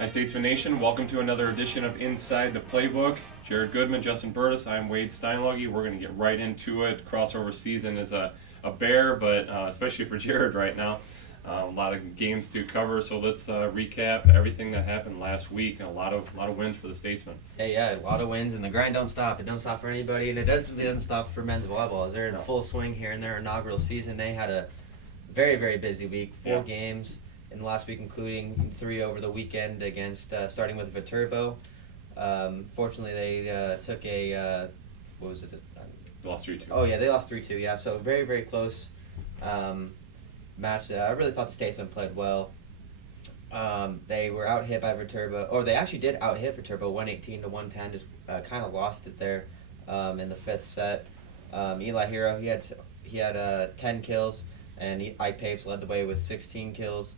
Hi, Statesman Nation. Welcome to another edition of Inside the Playbook. Jared Goodman, Justin Burtis. I'm Wade Steinluggy. We're going to get right into it. Crossover season is a bear, but especially for Jared right now. A lot of games to cover, so let's recap everything that happened last week, and a lot of wins for the Statesmen. Yeah, a lot of wins, and the grind don't stop. It don't stop for anybody, and it definitely doesn't stop for men's volleyball. As they're in full swing here in their inaugural season, they had a very, very busy week. Four games in the last week, including 3 over the weekend against, starting with Viterbo. Fortunately, they took a, what was it? They lost 3-2. Oh, yeah, they lost 3-2, yeah. So very, very close match. I really thought the Statesmen played well. They were out-hit by Viterbo, or they actually did out-hit Viterbo 118-110, just kind of lost it there in the 5th set. Eli Hero, he had 10 kills, and Ike Papes led the way with 16 kills.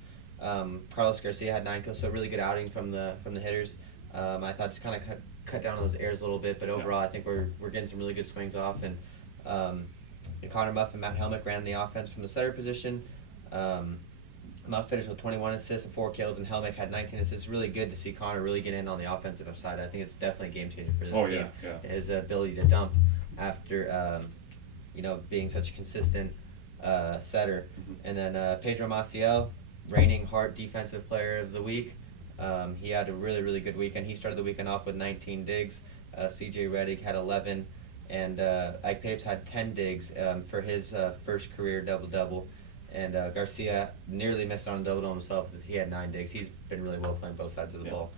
Carlos Garcia had 9 kills, so really good outing from the hitters. I thought just kind of cut down on those errors a little bit, but overall I think we're getting some really good swings off. And Connor Muff and Matt Helmick ran the offense from the setter position. Muff finished with 21 assists and 4 kills, and Helmick had 19 assists. Really good to see Connor really get in on the offensive side. I think it's definitely a game changer for this team. His ability to dump after being such a consistent setter. And then Pedro Maciel, reigning Hart Defensive Player of the Week. He had a really, really good weekend. He started the weekend off with 19 digs. CJ Reddick had 11, and Ike Papes had 10 digs for his first career double-double. And Garcia nearly missed on a double-double himself. He had 9 digs. He's been really well playing both sides of the ball.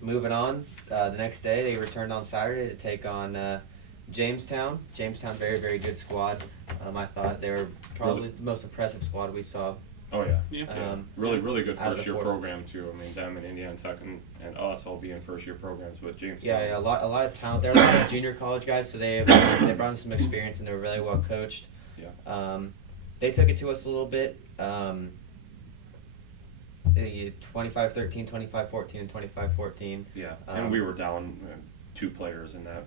Moving on, the next day they returned on Saturday to take on Jamestown. Jamestown, very, very good squad. I thought they were probably the most impressive squad we saw. Oh, yeah. Really, really good first-year program, too. I mean, them and Indiana Tech and us all being first-year programs with James. Yeah, a lot of talent there. A lot of junior college guys, so they brought in some experience, and they were really well coached. Yeah. They took it to us a little bit. 25-13, 25-14, and 25-14. Yeah, and we were down 2 players in that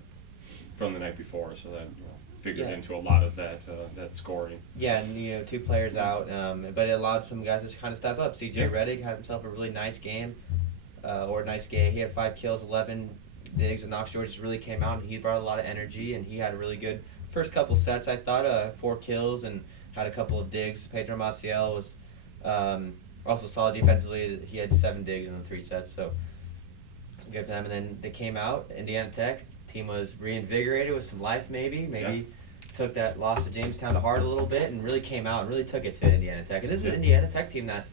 from the night before, so that figured into a lot of that scoring. Yeah, and 2 players out, but it allowed some guys to kind of step up. CJ Reddick had himself a really nice game, He had 5 kills, 11 digs, and Knox George just really came out, and he brought a lot of energy, and he had a really good first couple sets. I thought 4 kills and had a couple of digs. Pedro Maciel was also solid defensively. He had 7 digs in the 3 sets, so good for them. And then they came out, Indiana Tech. Team was reinvigorated with some life, maybe took that loss to Jamestown to heart a little bit, and really came out and really took it to Indiana Tech. And this is an Indiana Tech team that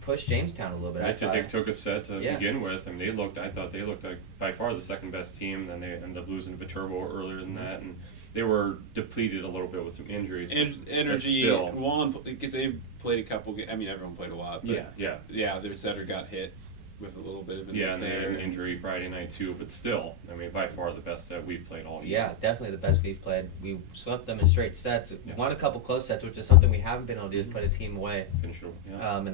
pushed Jamestown a little bit. They took a set to begin with, and I thought they looked like by far the second best team. Then they ended up losing to Viterbo earlier than that, and they were depleted a little bit with some injuries. And energy, because they played a couple games. I mean, everyone played a lot. But their setter got hit with a little bit of an and they had an injury Friday night too. But still, I mean, by far the best that we've played all year. Yeah, definitely the best we've played. We swept them in straight sets. Won a couple close sets, which is something we haven't been able to do, is put a team away. In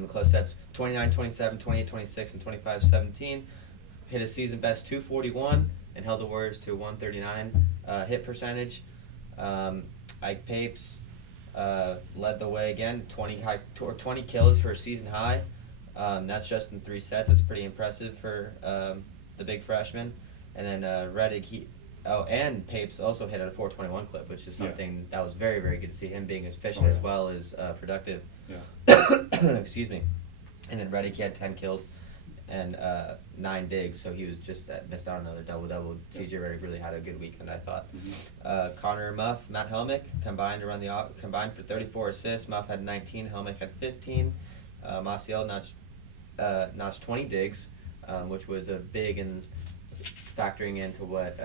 the close sets, 29-27, 28-26, and 25-17. Hit a season best 241 and held the Warriors to 139 hit percentage. Ike Papes led the way again, 20 kills for a season high. That's just in 3 sets. That's pretty impressive for the big freshman. And then Reddick, and Papes also hit at a 421 clip, which is something that was very, very good to see, him being as efficient as well as productive. Excuse me. And then Reddick, he had 10 kills and 9 digs, so he was just missed out on another double-double. CJ Reddick really had a good weekend, I thought. Connor Muff, Matt Helmick combined for 34 assists. Muff had 19, Helmick had 15. Maciel notched 20 digs, which was a big in factoring into what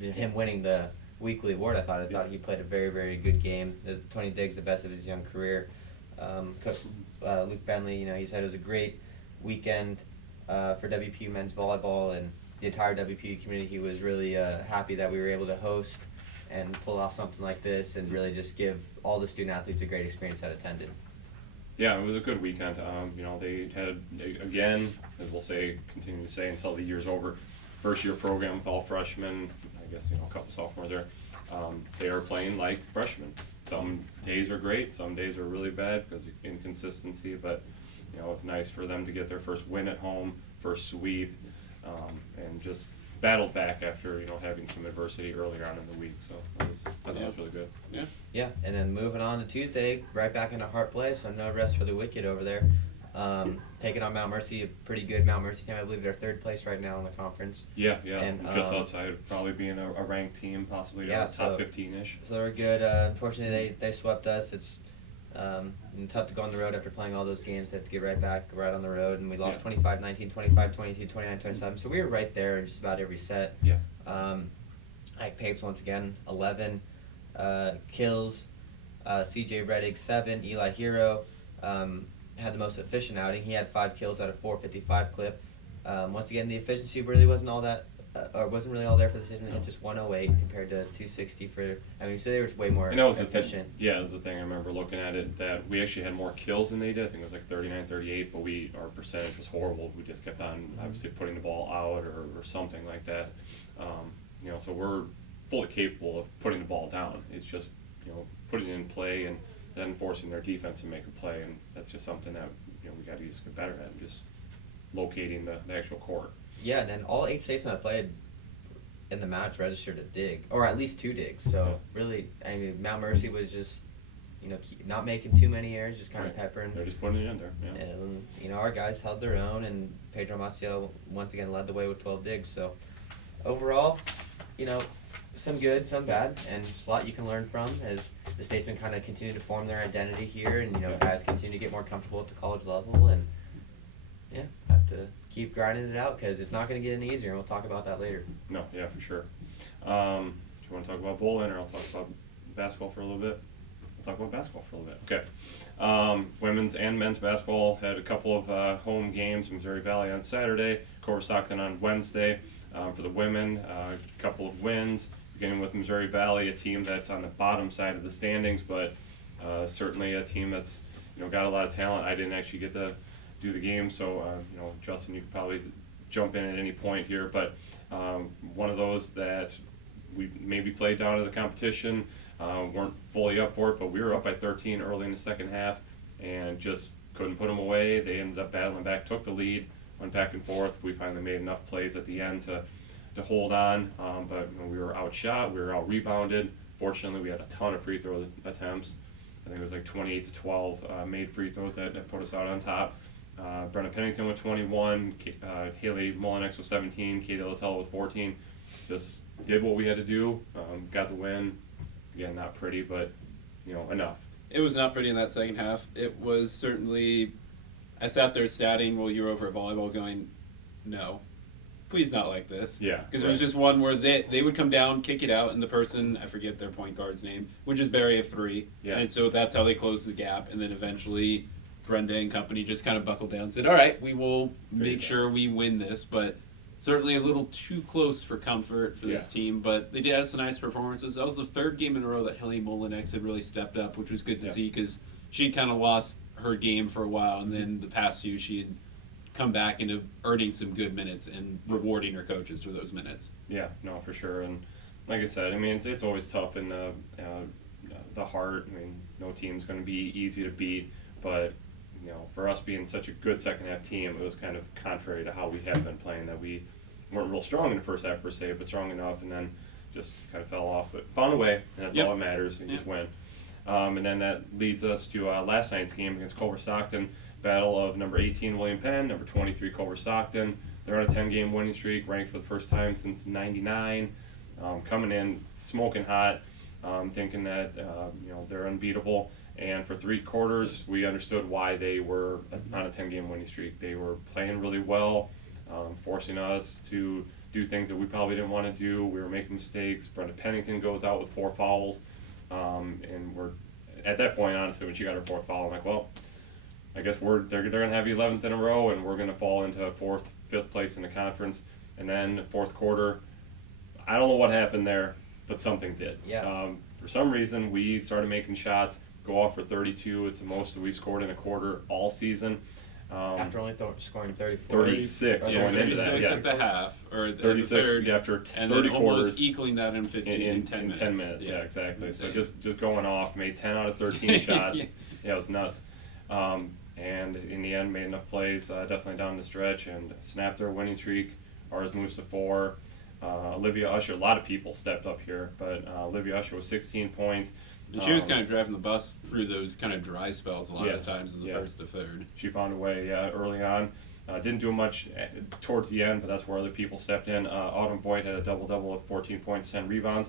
him winning the weekly award. I thought he played a very, very good game. The 20 digs, the best of his young career. Luke Bentley, he said it was a great weekend for WPU men's volleyball, and the entire WPU community. He was really happy that we were able to host and pull off something like this, and really just give all the student athletes a great experience that attended. Yeah, it was a good weekend. They had, again, as we'll continue to say until the year's over, first-year program with all freshmen. I guess a couple sophomores there. They are playing like freshmen. Some days are great, some days are really bad because of inconsistency, but it's nice for them to get their first win at home, first sweep, and just battled back after having some adversity earlier on in the week. So I thought that was really good. Yeah. Yeah, and then moving on to Tuesday, right back into Hart Place, so no rest for the wicked over there. Taking on Mount Mercy, a pretty good Mount Mercy team. I believe they're third place right now in the conference. Yeah, and just outside of probably being a ranked team, possibly top 15-ish. So they're good. Unfortunately, they swept us. It's tough to go on the road after playing all those games. They have to get right on the road, and we lost 25-19, 25-22, 29-27. So we were right there in just about every set. Yeah. Ike Papes once again, 11 kills. CJ Reddick, 7. Eli Hero had the most efficient outing. He had 5 kills out of 455 clip. Once again, the efficiency really wasn't all that, or wasn't really all there for the season. It just 108 compared to 260 for. I mean, so they were way more efficient. It was the thing. I remember looking at it that we actually had more kills than they did. I think it was like 39-38, but our percentage was horrible. We just kept on obviously putting the ball out or something like that. So we're fully capable of putting the ball down. It's just putting it in play and then forcing their defense to make a play, and that's just something that we got to just get better at, just locating the actual court. Yeah, and then all 8 statesmen that played in the match registered a dig, or at least 2 digs. So really, I mean, Mount Mercy was just not making too many errors, just kind of peppering. They're just putting it in there. Yeah. And our guys held their own, and Pedro Maciel once again led the way with 12 digs. So overall, some good, some bad, and just a lot you can learn from as the Statesmen kind of continue to form their identity here, and guys continue to get more comfortable at the college level, and have to keep grinding it out because it's not going to get any easier, and we'll talk about that later. No, yeah, for sure. Do you want to talk about bowling, or I'll talk about basketball for a little bit? I'll talk about basketball for a little bit. Okay. Women's and men's basketball had a couple of home games. Missouri Valley on Saturday, Culver Stockton on Wednesday. For the women, a couple of wins, beginning with Missouri Valley, a team that's on the bottom side of the standings, but certainly a team that's got a lot of talent. I didn't actually get to do the game, so Justin, you could probably jump in at any point here, but one of those that we maybe played down to the competition, weren't fully up for it, but we were up by 13 early in the second half and just couldn't put them away. They ended up battling back, took the lead, went back and forth. We finally made enough plays at the end to hold on, but we were outshot, we were out-rebounded. Fortunately, we had a ton of free throw attempts. I think it was like 28-12 made free throws that put us out on top. Brenna Pennington with 21, Haley Mullinex with 17, Katie Littell with 14. Just did what we had to do, got the win. Again, not pretty, but enough. It was not pretty in that second half. It was certainly. I sat there statting while you were over at volleyball, going, "No, please not like this." Yeah, because it was just one where they would come down, kick it out, and the person, I forget their point guard's name, would just bury a 3. Yeah. And so that's how they closed the gap, and then eventually Brenda and company just kind of buckled down and said, "All right, we will make sure we win this," but certainly a little too close for comfort for this team, but they did have some nice performances. That was the 3rd game in a row that Haley Mullinex had really stepped up, which was good to see because she kind of lost her game for a while, and then the past few she had come back into earning some good minutes and rewarding her coaches for those minutes. Yeah, no, for sure. And like I said, I mean, it's always tough in the heart. I mean, no team's going to be easy to beat, but for us being such a good second half team, it was kind of contrary to how we had been playing, that we weren't real strong in the first half per se, but strong enough, and then just kind of fell off. But found a way, and that's all that matters. You just win. And then that leads us to last night's game against Culver Stockton, battle of number 18 William Penn, number 23 Culver Stockton. They're on a 10-game winning streak, ranked for the first time since '99, coming in smoking hot, thinking that they're unbeatable. And for 3 quarters, we understood why they were on a 10-game winning streak. They were playing really well, forcing us to do things that we probably didn't want to do. We were making mistakes. Brenda Pennington goes out with 4 fouls. And we're at that point, honestly, when she got her 4th foul, I'm like, well, I guess they're going to have 11th in a row, and we're going to fall into 4th, 5th place in the conference. And then the 4th quarter, I don't know what happened there, but something did. Yeah. For some reason, we started making shots, go off for 32. It's the most that we've scored in a quarter all season. After only scoring 34. 36 going into 36 that. at the half, or 36 the third, after and 30 then quarters. almost equaling that in 15 in 10 minutes. 10 minutes, yeah, exactly. Insane. So just going off, made 10 out of 13 shots. Yeah. Yeah, it was nuts. and in the end made enough plays, definitely down the stretch, and snapped their winning streak. Ours moves to 4. Olivia Usher, a lot of people stepped up here, but Olivia Usher was 16 points. And she was kind of driving the bus through those kind of dry spells a lot of the times in the first to third. She found a way early on. Didn't do much towards the end, but that's where other people stepped in. Autumn Voigt had a double-double of 14 points, 10 rebounds.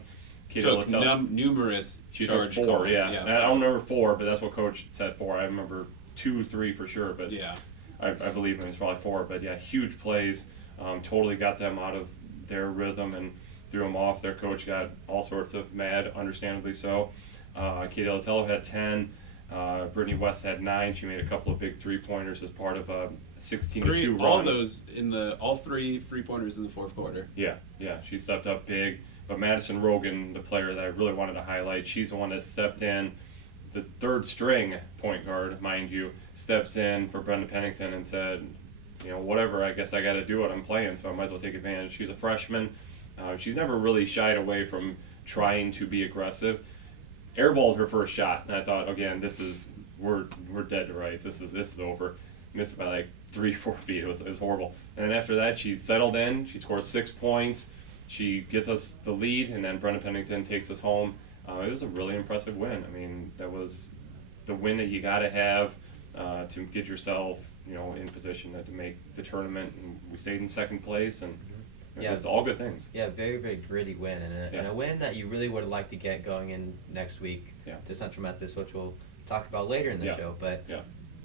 Took numerous charge took 4, calls. I don't remember 4, but that's what Coach said 4. I remember 2, 3 for sure, but I believe it was probably 4. But yeah, huge plays. Totally got them out of their rhythm and threw them off. Their coach got all sorts of mad, understandably so. Katie Latello had 10. Brittany West had 9. She made a couple of big 3-pointers as part of a 16-2 run. All those all 3 3-pointers in the fourth quarter. Yeah, she stepped up big. But Madison Rogan, the player that I really wanted to highlight, she's the one that stepped in. The third string point guard, mind you, steps in for Brenda Pennington and said, whatever, I guess I got to do it. I'm playing, so I might as well take advantage. She's a freshman. She's never really shied away from trying to be aggressive. Airballed her first shot, and I thought, again, we're dead to rights. This is over. Missed it by like 3-4 feet. It was horrible. And then after that, she settled in. She scored 6 points. She gets us the lead, and then Brenda Pennington takes us home. It was a really impressive win. I mean, that was the win that you got to have to get yourself, in position to make the tournament. And we stayed in second place, and it was all good things. Yeah, very, very gritty win, and a win that you really would have liked to get going in next week to Central Methodist, which we'll talk about later in the show. But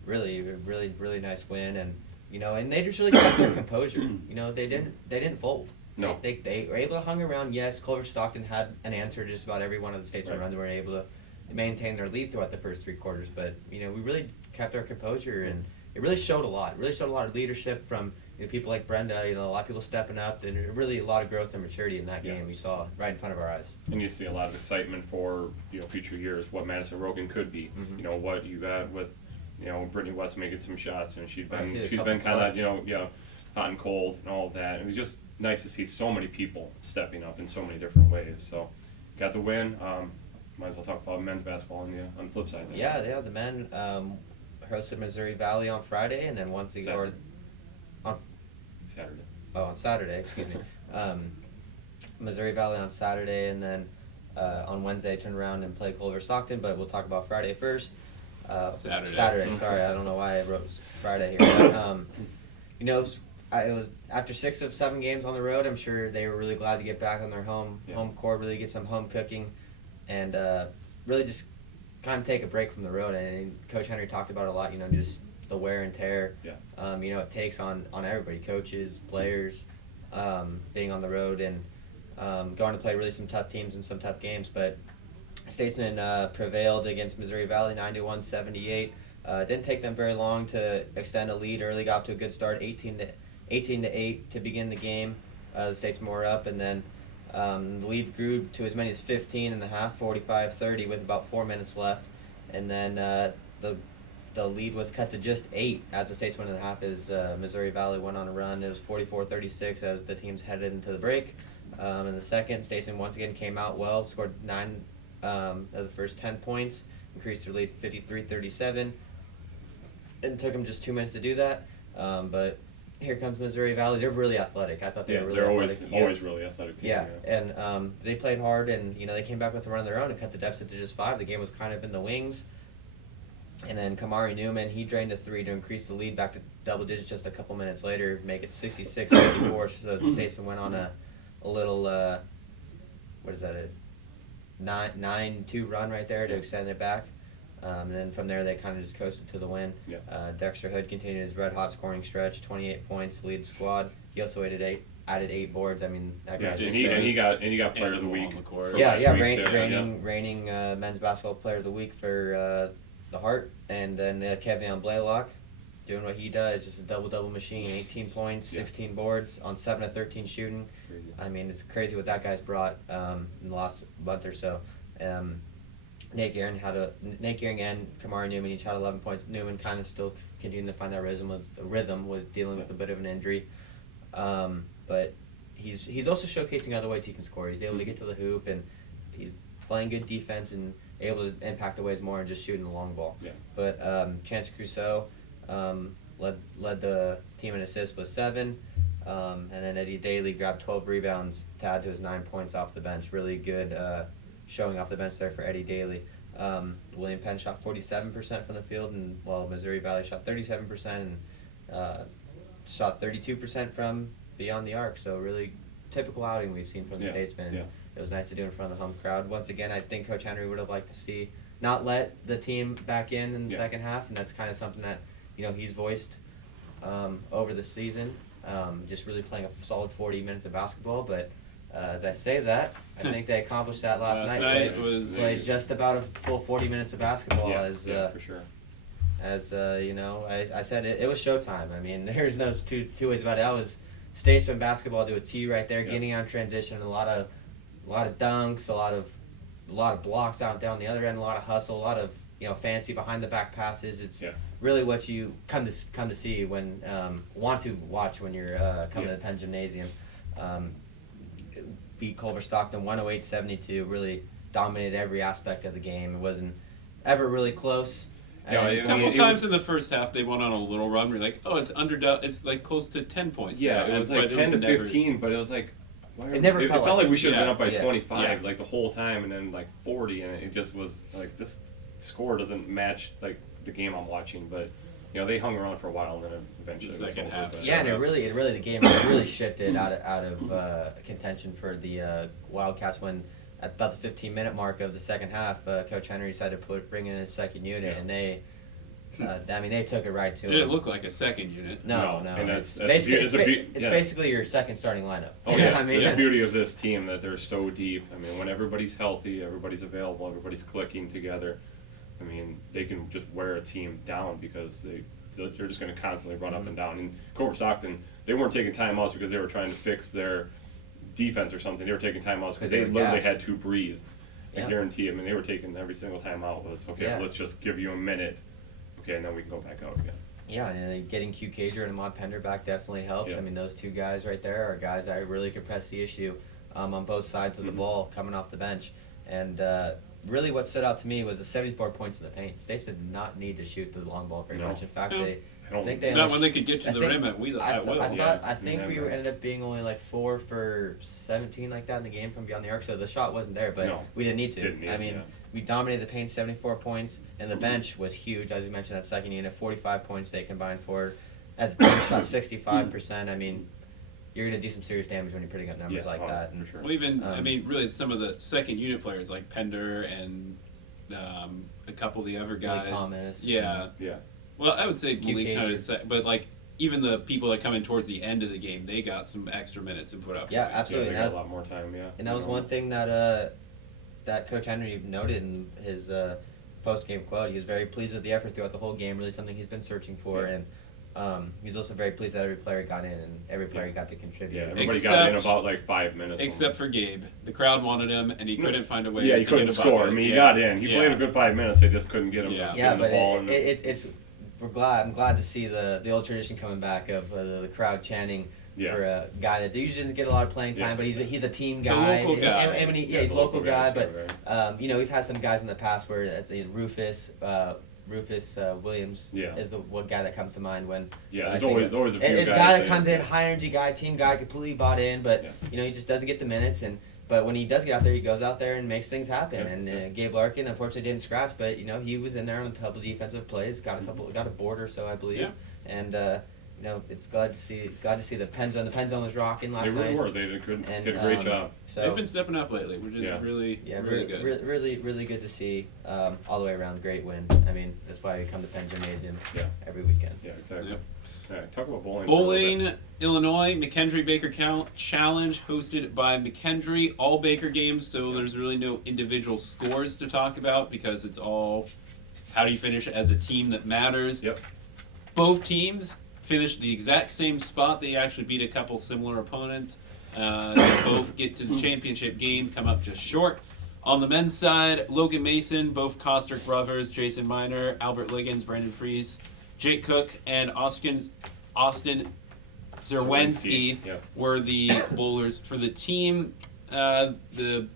really, really, really nice win, and and they just really kept their composure. They didn't fold. No. They were able to hang around. Yes, Culver Stockton had an answer to just about every one of the Statesmen runs. They were able to maintain their lead throughout the first 3 quarters. But, we really kept our composure, and it really showed a lot. It really showed a lot of leadership from people like Brenda, a lot of people stepping up, and really a lot of growth and maturity in that game we saw right in front of our eyes. And you see a lot of excitement for, future years, what Madison Rogan could be. What you got with, Brittany West making some shots, and she's been kind of, hot and cold and all of that. It was just nice to see so many people stepping up in so many different ways. So, got the win. Might as well talk about men's basketball on the flip side. Then. Yeah, the men hosted Missouri Valley on Friday, and then on Saturday. Oh, on Saturday, excuse me. Missouri Valley on Saturday, and then on Wednesday turned around and played Culver Stockton. But we'll talk about Friday first. Saturday. Sorry, I don't know why I wrote Friday here. But, it was after 6 of 7 games on the road. I'm sure they were really glad to get back on their home court, really get some home cooking, and really just kind of take a break from the road. And Coach Henry talked about it a lot. Just the wear and tear. It takes on everybody, coaches, players, being on the road and going to play really some tough teams and some tough games. But Statesmen prevailed against Missouri Valley 91-78. Didn't take them very long to extend a lead early. Got to a good start, 18-8 to begin the game. The Statesmen were up, and then the lead grew to as many as 15 in the half, 45-30 with about 4 minutes left. And then the lead was cut to just 8 as the Statesmen in the half as Missouri Valley went on a run. It was 44-36 as the teams headed into the break. In the second, Statesmen once again came out well, scored 9 of the first 10 points, increased their lead 53-37. It took them just 2 minutes to do that, but here comes Missouri Valley. They're really athletic. I thought they were really athletic. They're always really athletic team. And they played hard, and they came back with a run of their own and cut the deficit to just 5. The game was kind of in the wings, and then Kamari Newman, he drained a 3 to increase the lead back to double digits just a couple minutes later, make it 66-54. So the Statesmen went on a little 9-2 run right there to extend it back. And then from there, they kind of just coasted to the win. Dexter Hood continued his red-hot scoring stretch, 28 points, lead squad. He also added 8 boards. I mean, that and he got Player of the Week. Reigning men's basketball Player of the Week for the Heart. And then Kevion Blaylock doing what he does, just a double-double machine, 18 points, 16 boards on 7 of 13 shooting. Crazy. I mean, it's crazy what that guy's brought in the last month or so. Nate Gearing and Kamari Newman each had 11 points. Newman kind of still continuing to find that rhythm, was dealing with a bit of an injury. But he's also showcasing other ways he can score. He's able to get to the hoop, and he's playing good defense and able to impact the ways more and just shooting the long ball. But Chance Crusoe, led the team in assists with 7. And then Eddie Daly grabbed 12 rebounds to add to his 9 points off the bench. Really good showing off the bench there for Eddie Daly. William Penn shot 47% from the field, and while Missouri Valley shot 37% and shot 32% from beyond the arc. So really typical outing we've seen from the Statesmen. Yeah. It was nice to do in front of the home crowd. Once again, I think Coach Henry would have liked to see not let the team back in the second half, and that's kind of something that he's voiced over the season. Just really playing a solid 40 minutes of basketball, but as I say that, I think they accomplished that last night. Played just about a full 40 minutes of basketball. For sure. As I said, it was showtime. I mean, there's no two ways about it. That was Statesman basketball to a T right there, getting on transition, a lot of dunks, a lot of blocks out down the other end, a lot of hustle, a lot of fancy behind the back passes. It's really what you come to see when want to watch when you're coming to the Penn Gymnasium. Beat Culver Stockton 108-72. Really dominated every aspect of the game. It wasn't ever really close. A couple times in the first half, they went on a little run. We're like, oh, it's like close to 10 points. Yeah, it was like 10 to 15, but it was like. It never felt like we should have been up by 25 Yeah. like the whole time, and then like 40, and it just was like this score doesn't match like the game I'm watching. But they hung around for a while, and then eventually The second half. Yeah, and the game really shifted out of contention for the Wildcats when at about the 15-minute mark of the second half, Coach Henry decided to bring in his second unit, and they took it right to him. It didn't look like a second unit. No. And It's it's basically your second starting lineup. Oh yeah, I mean, the beauty of this team that they're so deep. I mean, when everybody's healthy, everybody's available, everybody's clicking together. I mean, they can just wear a team down because they're just going to constantly run up and down. And Culver Stockton, they weren't taking timeouts because they were trying to fix their defense or something. They were taking timeouts because they literally had to breathe. I guarantee. I mean, they were taking every single timeout was let's just give you a minute. Okay, and then we can go back out again. Yeah, and getting Q Cager and Ahmad Pender back definitely helps. Yeah. I mean, those two guys right there are guys that really could press the issue on both sides of the ball coming off the bench. And really what stood out to me was the 74 points in the paint. Statesmen did not need to shoot the long ball very much. In fact, I think they not when they could get to the rim at will. I think we ended up being only like 4 for 17 like that in the game from beyond the arc, so the shot wasn't there, but we didn't need to. We dominated the paint, 74 points, and the bench was huge. As we mentioned, that second unit, 45 points they combined for. As the team shot 65%, I mean, you're going to do some serious damage when you're putting up numbers like that. For sure. Well, even, really some of the second unit players like Pender and a couple of the other guys. Malik Thomas. Yeah. Well, I would say Malik kind of, but like even the people that come in towards the end of the game, they got some extra minutes and put up. Yeah, points. absolutely. They got a lot more time. Yeah. And that was one thing that that Coach Henry noted in his post-game quote. He was very pleased with the effort throughout the whole game. Really something he's been searching for, and he's also very pleased that every player got in and every player got to contribute. Yeah, everybody got in about like 5 minutes. Except for Gabe. The crowd wanted him, and he couldn't find a way. Yeah, he couldn't score. I mean, he got in. He played a good 5 minutes. They just couldn't get him. Yeah, but I'm glad to see the old tradition coming back of the crowd chanting for a guy that usually doesn't get a lot of playing time, but he's a team guy. The local guy. And he's a local guy, but we've had some guys in the past where it's Rufus Williams is the one guy that comes to mind when. Yeah, there's always a few guys. A guy that comes in, high energy guy, team guy, completely bought in, but he just doesn't get the minutes. But when he does get out there, he goes out there and makes things happen. Gabe Larkin unfortunately didn't scratch, but he was in there on a couple defensive plays, got a board or so, I believe. Yeah. And it's glad to see the Penn Zone. The Penn Zone was rocking last night. They really were. They did a great job. So they've been stepping up lately, which is really good. Really good to see. All the way around, great win. I mean, that's why we come to Penn Gymnasium every weekend. Yeah, exactly. Yep. All right, talk about bowling. Bowling, Illinois, McKendree Baker Challenge hosted by McKendree. All Baker games, so there's really no individual scores to talk about because it's all how do you finish as a team that matters. Yep. Both teams finished the exact same spot. They actually beat a couple similar opponents. They both get to the championship game, come up just short. On the men's side, Logan Mason, both Kostrick brothers, Jason Miner, Albert Liggins, Brandon Fries, Jake Cook, and Austin Zerwinski were the bowlers for the team. The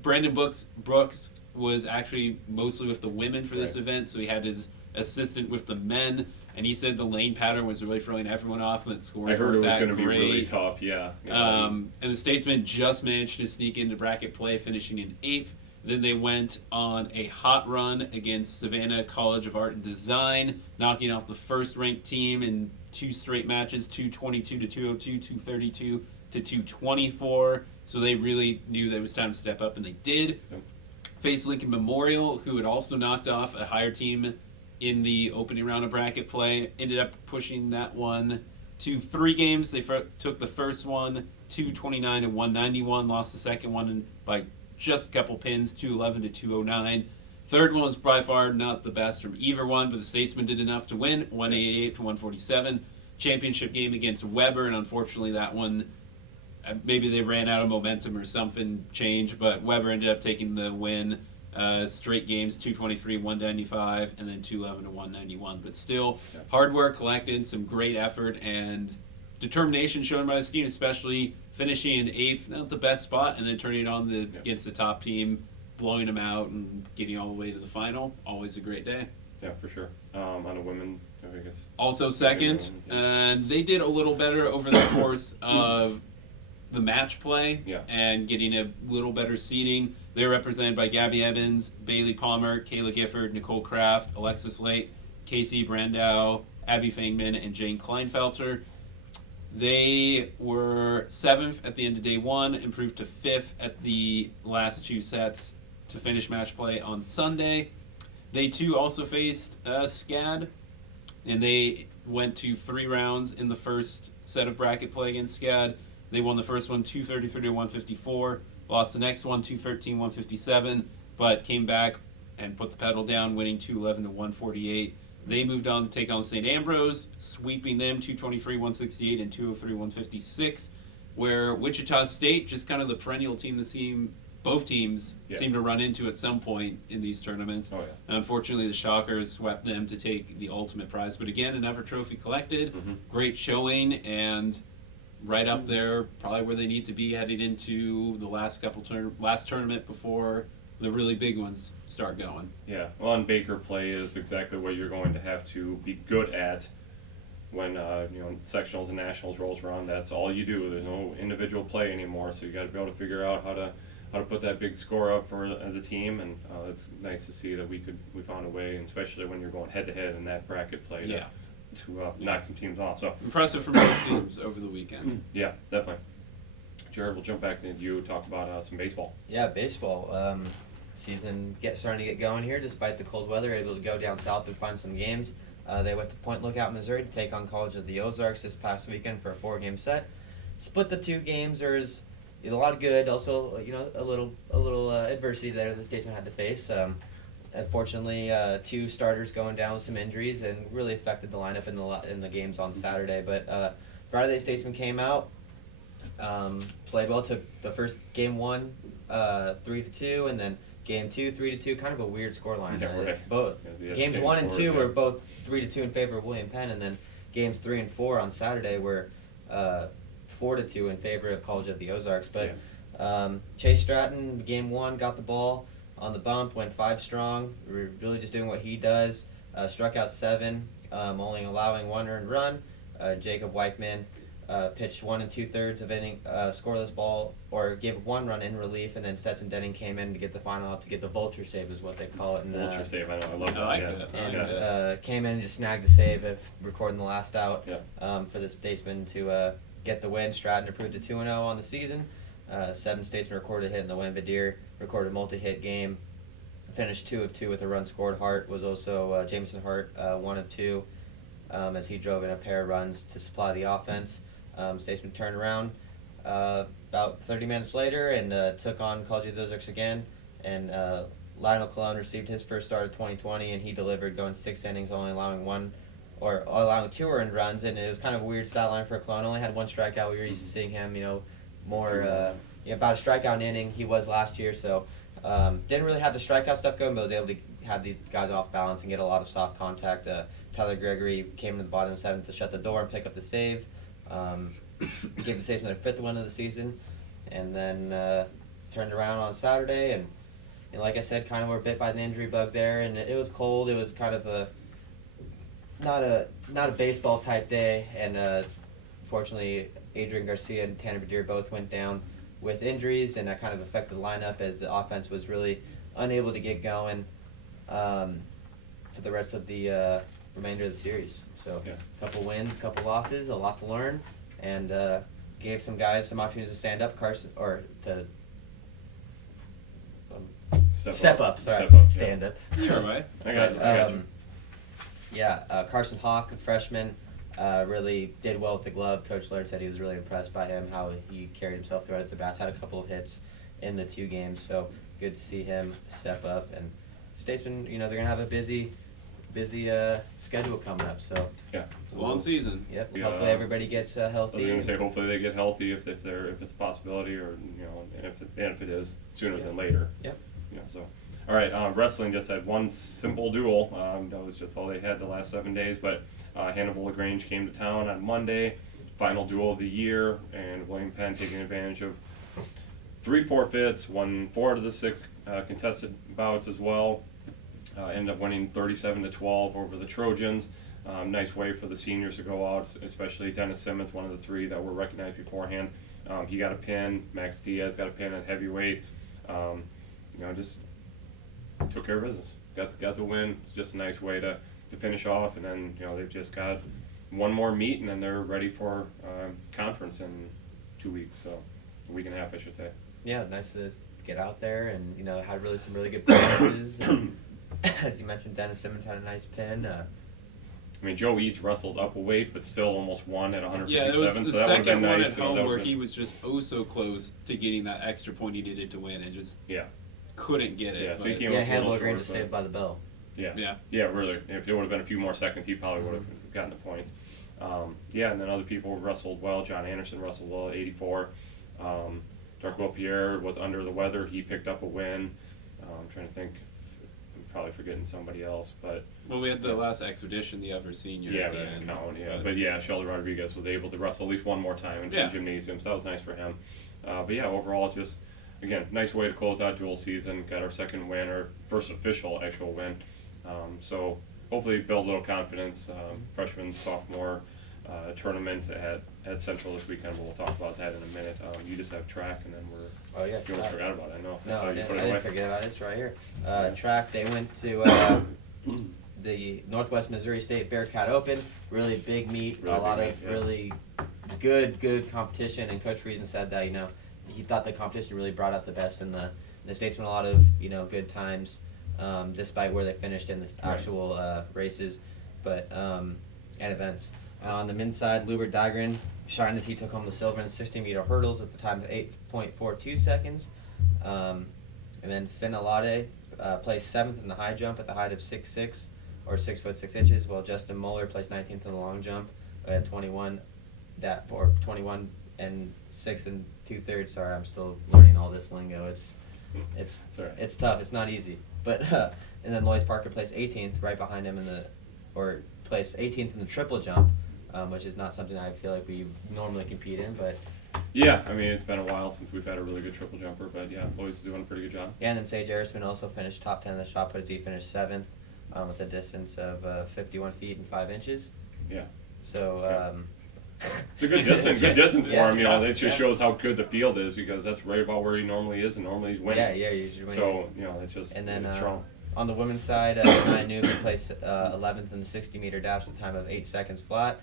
Brandon Brooks was actually mostly with the women for this event, so he had his assistant with the men. and he said the lane pattern was really throwing everyone off, and that I scores heard it weren't was that going to be great. really tough. Yeah. And the Statesmen just managed to sneak into bracket play, finishing in 8th. Then they went on a hot run against Savannah College of Art and Design, knocking off the first-ranked team in 2 straight matches, 222 to 202, 232 to 224. So they really knew that it was time to step up, and they did. Yep. Faced Lincoln Memorial, who had also knocked off a higher team in the opening round of bracket play. Ended up pushing that one to 3 games. They took the first one 229 to 191, lost the second one by just a couple pins, 211 to 209. Third one was by far not the best from either one, but the Statesmen did enough to win, 188 to 147. Championship game against Weber, and unfortunately that one, maybe they ran out of momentum or something changed, but Weber ended up taking the win. Straight games, 223, 195, and then 211 to 191. But still, hard work collected, some great effort, and determination shown by this team, especially finishing in 8th, not the best spot, and then turning it on against the top team, blowing them out, and getting all the way to the final. Always a great day. Yeah, for sure. On a women, I guess. Also second, and they did a little better over the course of the match play and getting a little better seeding. They're represented by Gabby Evans, Bailey Palmer, Kayla Gifford, Nicole Kraft, Alexis Late, Casey Brandow, Abby Fangman, and Jane Kleinfelter. They were 7th at the end of day 1, improved to 5th at the last 2 sets to finish match play on Sunday. They too also faced SCAD, and they went to 3 rounds in the first set of bracket play against SCAD. They won the first one 233 to 154, lost the next one 213 157, but came back and put the pedal down, winning 211 to 148. They moved on to take on St. Ambrose, sweeping them 223 168 and 203 156, where Wichita State, just kind of the perennial team both teams seem to run into at some point in these tournaments. Oh, yeah. Unfortunately, the Shockers swept them to take the ultimate prize. But again, another trophy collected, great showing, and right up there, probably where they need to be heading into the last tournament before the really big ones start going. Yeah, well, and Baker play is exactly what you're going to have to be good at when sectionals and nationals rolls around. That's all you do. There's no individual play anymore, so you got to be able to figure out how to put that big score up as a team, and it's nice to see that we found a way, and especially when you're going head to head in that bracket play to knock some teams off. So impressive from both teams over the weekend. Yeah, definitely. Jared, we'll jump back into you. Talk about some baseball. Yeah, baseball. Season starting to get going here despite the cold weather. Able to go down south and find some games. They went to Point Lookout, Missouri to take on College of the Ozarks this past weekend for a 4-game set. Split the 2 games. There's a lot of good, also a little adversity there the Statesmen had to face. Unfortunately, 2 starters going down with some injuries and really affected the lineup in the games on Saturday. But Friday, Statesmen came out, played well. Took the first game 1 3-2, and then game 2 3-2. Kind of a weird scoreline. Both games 1 and 2 were both 3-2 in favor of William Penn, and then games 3 and 4 on Saturday were 4-2 in favor of College of the Ozarks. But Chase Stratton, game 1, got the ball on the bump, went 5 strong, really just doing what he does. Struck out 7, only allowing 1 earned run. Jacob Weichman pitched 1 2/3 of inning, scoreless ball, or gave 1 run in relief, and then Stetson Denning came in to get the final out, to get the vulture save is what they call it. And, vulture save, I know, I love that. I like that. And came in and just snagged the save, recording the last out for the Statesmen to get the win. Stratton improved to 2-0 on the season. 7 Statesmen recorded a hit in the win. Badir recorded a multi-hit game. Finished 2 of 2 with a run scored. Hart was also Jameson Hart 1 of 2 as he drove in a pair of runs to supply the offense. Statesmen turned around about 30 minutes later and took on College of the Ozarks again. And Lionel Colon received his first start of 2020, and he delivered, going 6 innings, only allowing 2 earned runs. And it was kind of a weird stat line for Colon. Only had 1 strikeout. We were used to seeing him, more about a strikeout an inning. He was last year, so didn't really have the strikeout stuff going, but was able to have the guys off balance and get a lot of soft contact. Tyler Gregory came in the bottom of the 7th to shut the door and pick up the save. Gave the Statesmen their 5th win of the season, and then turned around on Saturday. And like I said, kind of were bit by the injury bug there, and it was cold. It was kind of not a baseball type day, and fortunately, Adrian Garcia and Tanner Badir both went down with injuries, and that kind of affected the lineup as the offense was really unable to get going for the rest of the remainder of the series. So, a couple wins, couple losses, a lot to learn, and gave some guys some opportunities to stand up, or to step up. Sorry, stand up. You're right. I got you. Carson Hawk, a freshman, really did well with the glove. Coach Laird said he was really impressed by him, how he carried himself throughout his at-bats, had a couple of hits in the 2 games, so good to see him step up. And Statesmen, they're going to have a busy schedule coming up, so. Yeah. It's a long season. Yep, hopefully everybody gets healthy. I was going to say, hopefully they get healthy if it's a possibility, or, and if it is, sooner than later. Yep. So. All right, wrestling just had one simple duel. That was just all they had the last 7 days, but Hannibal LaGrange came to town on Monday, final duel of the year, and William Penn taking advantage of 3 forfeits, won 4 out of the 6 contested bouts as well. Ended up winning 37-12 over the Trojans. Nice way for the seniors to go out, especially Dennis Simmons, one of the 3 that were recognized beforehand. He got a pin. Max Diaz got a pin at heavyweight. Just took care of business. Got the win. It's just a nice way to finish off, and then they've just got one more meet, and then they're ready for conference in 2 weeks, so a week and a half, I should say. Yeah, nice to get out there, and had some really good performances. As you mentioned, Dennis Simmons had a nice pin. Joe Eads wrestled up a weight, but still almost won at 157. Yeah, it was the so that would have been second one nice. at home where he was just so close to getting that extra point he needed to win, and just couldn't get it. Yeah, so he came Hannibal LaGrange just saved by the bell. Yeah, really. If it would have been a few more seconds, he probably would have gotten the points. And then other people wrestled well. John Anderson wrestled well at 84. Darkwell Pierre was under the weather. He picked up a win. I'm trying to think. I'm probably forgetting somebody else, but we had the last expedition, the Ever Senior. Yeah, that didn't count. But Sheldon Rodriguez was able to wrestle at least one more time in the gymnasium, so that was nice for him. Overall, just again, nice way to close out dual season. Got our second win, our first official actual win. So hopefully build a little confidence. Freshman, sophomore tournament at Central this weekend. We'll talk about that in a minute. You just have track, and then we're. Oh yeah. You almost forgot about it. I know. No, I didn't forget about it. It's right here. Track. They went to the Northwest Missouri State Bearcat Open. Really big meet. Really a lot big of meet, really good competition. And Coach Friesen said that he thought the competition really brought out the best in the Statesmen. A lot of good times, despite where they finished in the actual races, but and events. On the men's side, Lubert Dagren shined as he took home the silver in the 60-meter hurdles at the time of 8.42 seconds. And then Finn Alade placed 7th in the high jump at the height of 6'6", or 6 foot 6 inches, while Justin Muller placed 19th in the long jump at 21 and 6 2/3. Sorry, I'm still learning all this lingo. It's tough. It's not easy. But and then Lloyd Parker placed 18th, right behind him placed 18th in the triple jump, which is not something I feel like we normally compete in, but. Yeah, it's been a while since we've had a really good triple jumper, but Lloyd's doing a pretty good job. Yeah, and then Sage Erisman also finished top 10 in the shot put as he finished 7th with a distance of 51 feet and 5 inches. Yeah. So. It's a good distance for him. It just shows how good the field is, because that's right about where he normally is, and normally he's winning. Yeah, he's usually winning. So it's just it's strong. On the women's side, Nia Newman placed 11th in the 60-meter dash at the time of 8 seconds flat.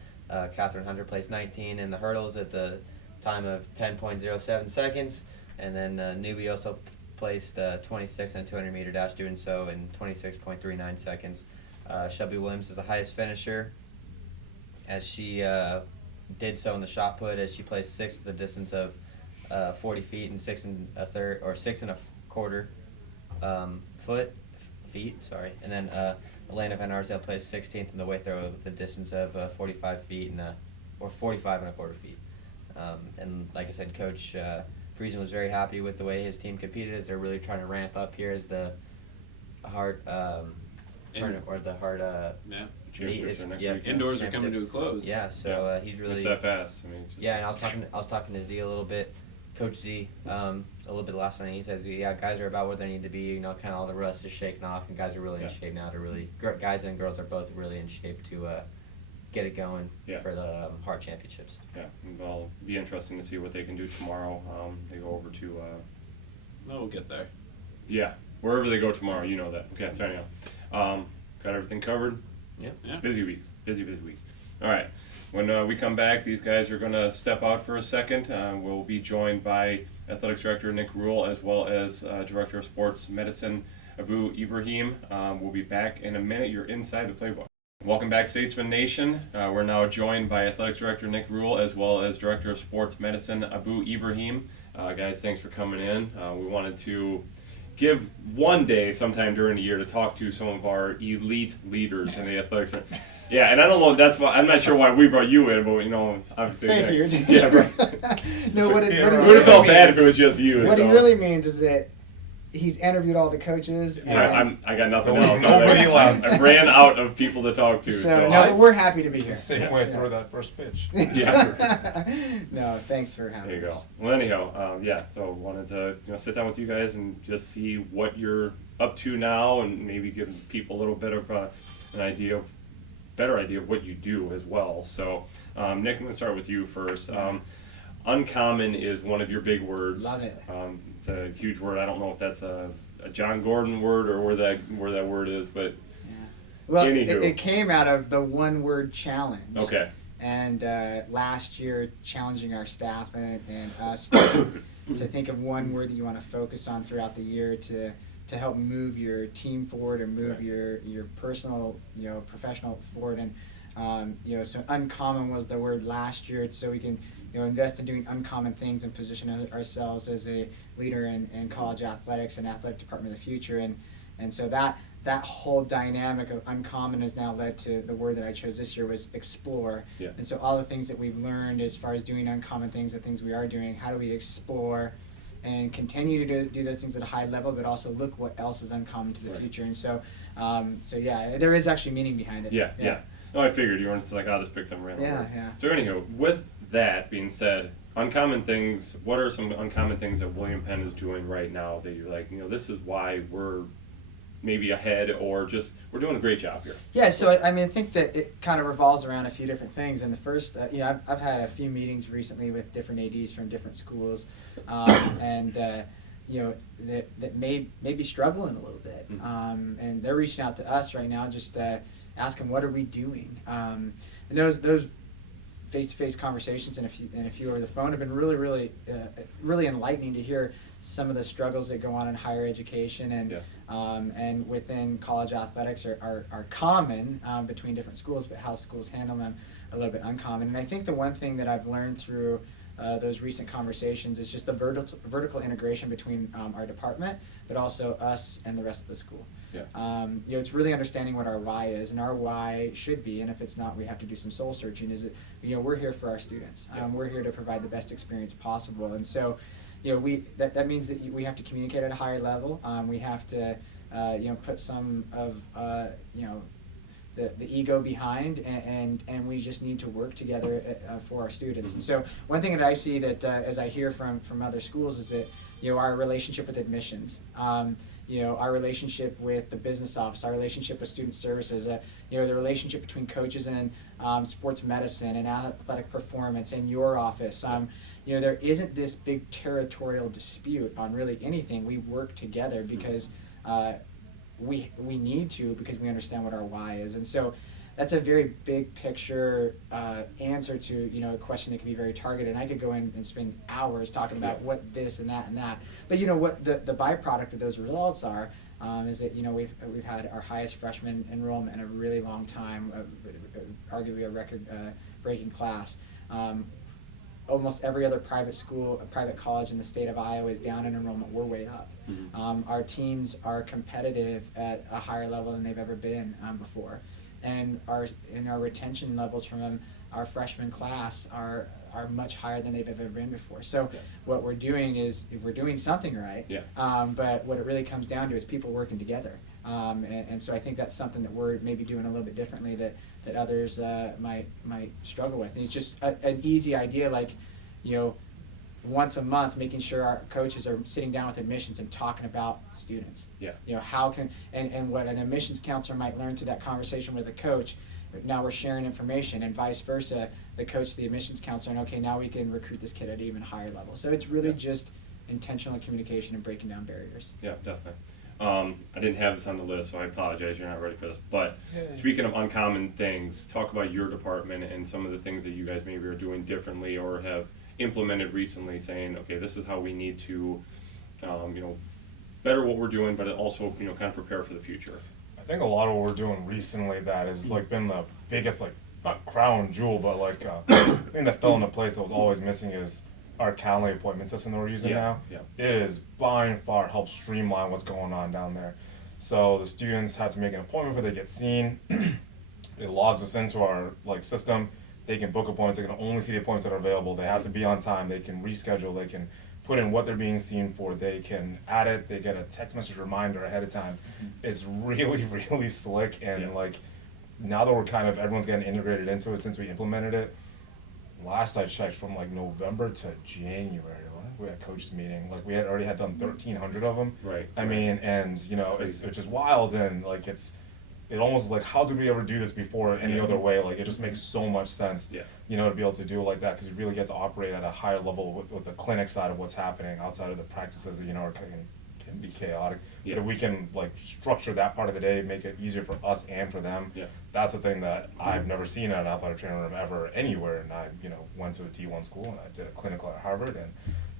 Catherine Hunter placed 19 in the hurdles at the time of 10.07 seconds. And then Newbie also placed 26th in the 200-meter dash, doing so in 26.39 seconds. Shelby Williams is the highest finisher, as she did so in the shot put, as she placed 6th with a distance of 40 feet and 6 1/4 feet. And then Elena Van Arsdale placed 16th in the weight throw with a distance of 45 feet or 45 1/4 feet. And like I said, Coach Friesen was very happy with the way his team competed, as they're really trying to ramp up here as the hard tournament, or the hard indoors are coming to a close. Yeah, so he's really. It's that fast. And I was talking to Z a little bit Coach Z, a little bit last night, he says, yeah, guys are about where they need to be. You know, kind of all the rust is shaken off, and guys are really in shape now to really. Guys and girls are both really in shape to get it going for the Hart Championships. Yeah, well, it'll be interesting to see what they can do tomorrow. They go over to. No, we'll get there. Yeah, wherever they go tomorrow, you know that. Okay, so anyhow, got everything covered. Yeah. Busy week. Busy week. All right. When we come back, these guys are going to step out for a second. We'll be joined by Athletics Director Nick Rule as well as Director of Sports Medicine Ibrahim. We'll be back in a minute. You're inside the Playbook. Welcome back, Statesman Nation. We're now joined by Athletics Director Nick Rule as well as Director of Sports Medicine Ibrahim. Guys, thanks for coming in. We wanted to give one day sometime during the year to talk to some of our elite leaders in the athletics. Yeah, and I don't know. I'm not sure why we brought you in, but obviously. Thank you. Yeah, right. No, what it It would really have felt means, bad if it was just you. What so. he really means is that he's interviewed all the coaches. And I got nothing There was else. nobody left. I ran out of people to talk to. So, no, but we're happy to be It's here. the same way through that first pitch. Yeah. No, thanks for having There you us. go. Well, anyhow, so wanted to sit down with you guys and just see what you're up to now, and maybe give people a little bit of an better idea of what you do as well. So, Nick, I'm going to start with you first. Uncommon is one of your big words. Love it. It's a huge word. I don't know if that's a John Gordon word or where that word is, but Well, anywho. it came out of the one-word challenge. Okay. And last year, challenging our staff and us to think of one word that you want to focus on throughout the year to help move your team forward or move your personal, professional forward. And so uncommon was the word last year, so we can invest in doing uncommon things and position ourselves as a leader in college athletics and athletic department of the future. And so that whole dynamic of uncommon has now led to the word that I chose this year was explore. Yeah. And so all the things that we've learned as far as doing uncommon things, the things we are doing, how do we explore and continue to do those things at a high level, but also look what else is uncommon to the future. And so, there is actually meaning behind it. Yeah. No, I figured you weren't like, I'll just pick some random word. Yeah. So anyhow, with that being said, uncommon things, what are some uncommon things that William Penn is doing right now that you're like, this is why we're maybe ahead, or just we're doing a great job here? Yeah, so I think that it kind of revolves around a few different things. And the first, I've had a few meetings recently with different ADs from different schools, that may be struggling a little bit, and they're reaching out to us right now, just asking what are we doing. And those face-to-face conversations and a few over the phone have been really, really, really enlightening to hear some of the struggles that go on in higher education and within college athletics are common between different schools, but how schools handle them a little bit uncommon. And I think the one thing that I've learned through those recent conversations is just the vertical integration between our department, but also us and the rest of the school. Yeah. It's really understanding what our why is, and our why should be, and if it's not, we have to do some soul searching. Is it, we're here for our students. We're here to provide the best experience possible, and so, that means that we have to communicate at a higher level. We have to, put some of, the ego behind, and we just need to work together for our students. And so one thing that I see that as I hear from other schools is that our relationship with admissions, our relationship with the business office, our relationship with student services, the relationship between coaches and sports medicine and athletic performance and your office. There isn't this big territorial dispute on really anything. We work together because we need to, because we understand what our why is. And so that's a very big picture answer to a question that can be very targeted. And I could go in and spend hours talking about what this and that and that. But what the byproduct of those results are is that we've had our highest freshman enrollment in a really long time, arguably a record breaking class. Almost every other private school, private college in the state of Iowa is down in enrollment. We're way up. Our teams are competitive at a higher level than they've ever been before, and our retention levels from our freshman class are much higher than they've ever been before. So what we're doing is we're doing something right. But what it really comes down to is people working together. And so I think that's something that we're maybe doing a little bit differently that others might struggle with. And it's just an easy idea, like, once a month, making sure our coaches are sitting down with admissions and talking about students. Yeah. How can, and what an admissions counselor might learn through that conversation with a coach, now we're sharing information, and vice versa, the coach to the admissions counselor, and okay, now we can recruit this kid at an even higher level. So it's really just intentional communication and breaking down barriers. Yeah, definitely. I didn't have this on the list, so I apologize. You're not ready for this. But speaking of uncommon things, talk about your department and some of the things that you guys maybe are doing differently or have implemented recently, saying, okay, this is how we need to, better what we're doing, but also, kind of prepare for the future. I think a lot of what we're doing recently that has like been the biggest, like, not crown jewel, but like thing that fell into place that was always missing is our Calendly appointment system that we're using now. Yeah. It is by and far helped streamline what's going on down there. So the students had to make an appointment before they get seen. It logs us into our system. They can book appointments. They can only see the appointments that are available. They have to be on time. They can reschedule. They can put in what they're being seen for. They can add it. They get a text message reminder ahead of time. It's really, really slick. And now that we're everyone's getting integrated into it since we implemented it, last I checked, from November to January, we had coaches meeting. We had already had done 1,300 of them. Right. I mean, and it's just wild, and it almost is like, how did we ever do this before any other way? It just makes so much sense. Yeah. To be able to do it like that, because you really get to operate at a higher level with the clinic side of what's happening outside of the practices that can be chaotic. Yeah. But if we can structure that part of the day, make it easier for us and for them. Yeah. That's a thing that I've never seen at an athletic training room ever anywhere. And I went to a D1 school and I did a clinical at Harvard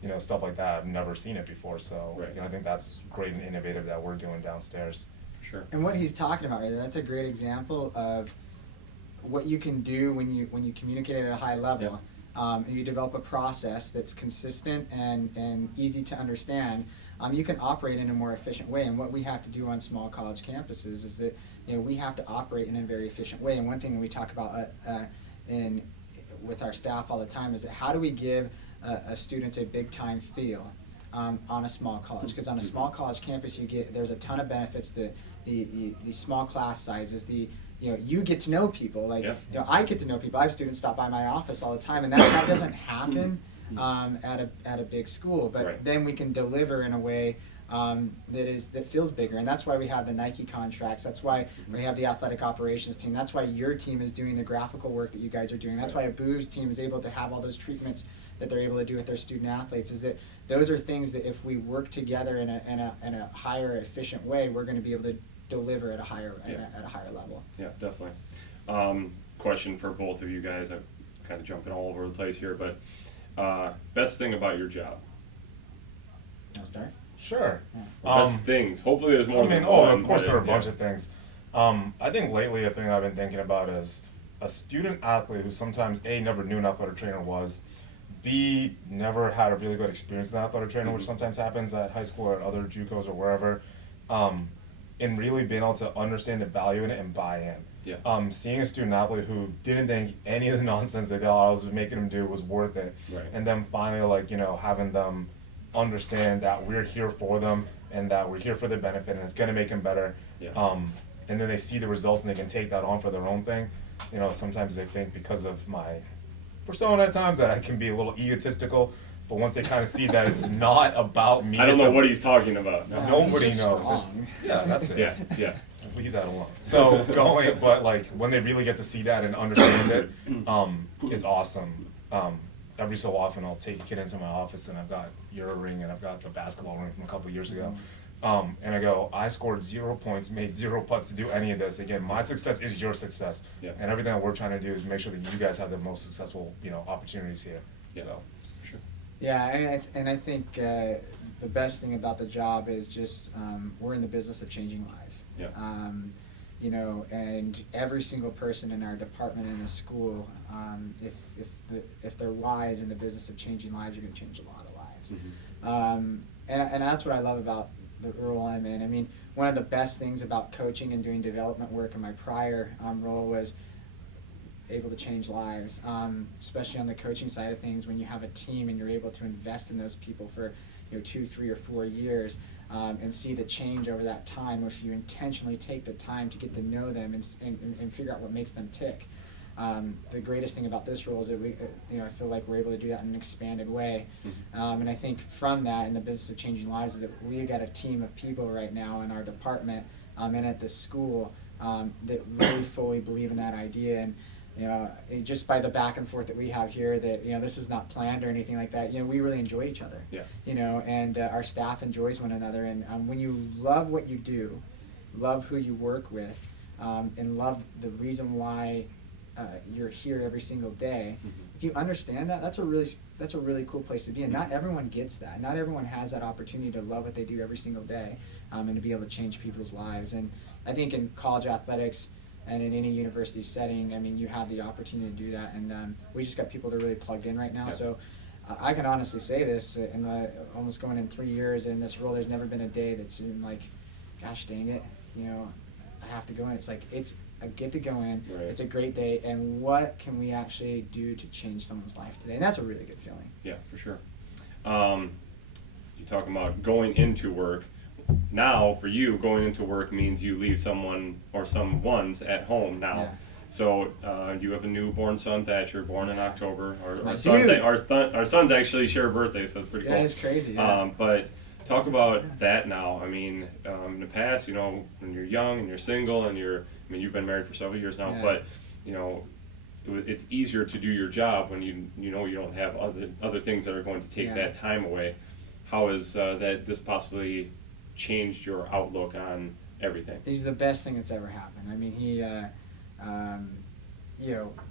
and stuff like that. I've never seen it before. So Right. I think that's great and innovative that we're doing downstairs. Sure. And what he's talking about right there, that's a great example of what you can do when you communicate at a high level. And you develop a process that's consistent and easy to understand. You can operate in a more efficient way. And what we have to do on small college campuses is that we have to operate in a very efficient way. And one thing that we talk about with our staff all the time is that how do we give a student a big time feel on a small college? Because on a small college campus, there's a ton of benefits to the small class sizes. You get to know people. I get to know people. I have students stop by my office all the time, and that doesn't happen at a big school. But Right. then we can deliver in a way that feels bigger, and that's why we have the Nike contracts. That's why we have the athletic operations team. That's why your team is doing the graphical work that you guys are doing. That's why Abu's team is able to have all those treatments that they're able to do with their student athletes. Is that those are things that if we work together in a higher efficient way, we're going to be able to deliver at a higher level. Yeah, definitely. Question for both of you guys. I'm kind of jumping all over the place here, but best thing about your job? I'll start. Sure. Best things. Hopefully there's more than of one, course but there are a bunch of things. I think lately a thing I've been thinking about is a student athlete who sometimes A, never knew an athletic trainer was, B, never had a really good experience with an athletic trainer, which sometimes happens at high school or at other JUCOs or wherever, and really being able to understand the value in it and buy in. Yeah. Seeing a student athlete who didn't think any of the nonsense that I was making them do was worth it, Right. and then finally having them understand that we're here for them and that we're here for their benefit and it's going to make them better. Yeah. And then they see the results and they can take that on for their own thing. Sometimes they think because of my persona at times that I can be a little egotistical, but once they kind of see that it's not about me. I don't know what he's talking about. No. Nobody He's just knows. strong. Yeah, that's it. Yeah. Leave that alone. So but when they really get to see that and understand it, it's awesome. Every so often I'll take a kid into my office and I've got your ring and I've got the basketball ring from a couple of years ago. And I go, I scored 0 points, made 0 putts to do any of this. Again, my success is your success. Yeah. And everything that we're trying to do is make sure that you guys have the most successful, opportunities here. Yeah. So. Sure. Yeah, and I think the best thing about the job is just we're in the business of changing lives. Yeah. And every single person in our department in the school, if they're wise in the business of changing lives, you're going to change a lot of lives. Mm-hmm. And that's what I love about the role I'm in. I mean, one of the best things about coaching and doing development work in my prior role was able to change lives, especially on the coaching side of things. When you have a team and you're able to invest in those people for 2, 3, or 4 years, and see the change over that time, if you intentionally take the time to get to know them and figure out what makes them tick. The greatest thing about this role is that we, I feel like we're able to do that in an expanded way. And I think from that, in the business of changing lives, is that we got a team of people right now in our department and at the school that really fully believe in that idea. And just by the back and forth that we have here, that this is not planned or anything like that. We really enjoy each other. Yeah. And our staff enjoys one another. And when you love what you do, love who you work with, and love the reason why you're here every single day, if you understand that, that's a really cool place to be. And not everyone gets that. Not everyone has that opportunity to love what they do every single day, and to be able to change people's lives. And I think in college athletics and in any university setting, I mean, you have the opportunity to do that. And we just got people that are really plugged in right now. So I can honestly say this, in the almost going in 3 years in this role, there's never been a day that's been like, gosh dang it, I have to go in. It's like, I get to go in. Right. It's a great day. And what can we actually do to change someone's life today? And that's a really good feeling. Yeah, for sure. You talk about going into work. Now, for you, going into work means you leave someone or someone's at home now. Yeah. So you have a newborn son, Thatcher, born in October. Our sons actually share a birthday, so it's pretty cool. That is crazy. Yeah. But talk about that now. I mean, in the past, when you're young and you're single and you've been married for several years now, Yeah. but it's easier to do your job when you don't have other things that are going to take that time away. How has this possibly changed your outlook on everything? He's the best thing that's ever happened. I mean,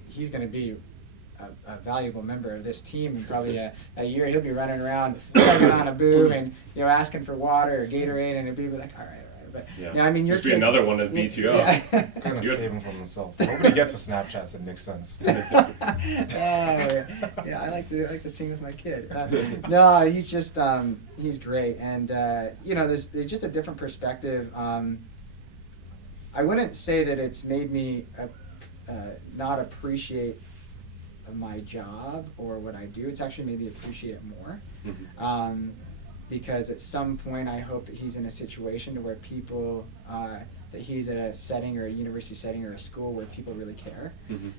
he's going to be a valuable member of this team in probably a year. He'll be running around tugging on a boob and asking for water or Gatorade, and he'll be like, all right. But I mean, your Just be kids, another one that beats you up. I'm gonna save him from himself. Nobody gets a Snapchat that makes sense. I like to sing with my kid. No, he's just he's great, and there's just a different perspective. I wouldn't say that it's made me not appreciate my job or what I do. It's actually made me appreciate it more. Because at some point I hope that he's in a situation to where people, that he's at a setting or a university setting or a school where people really care.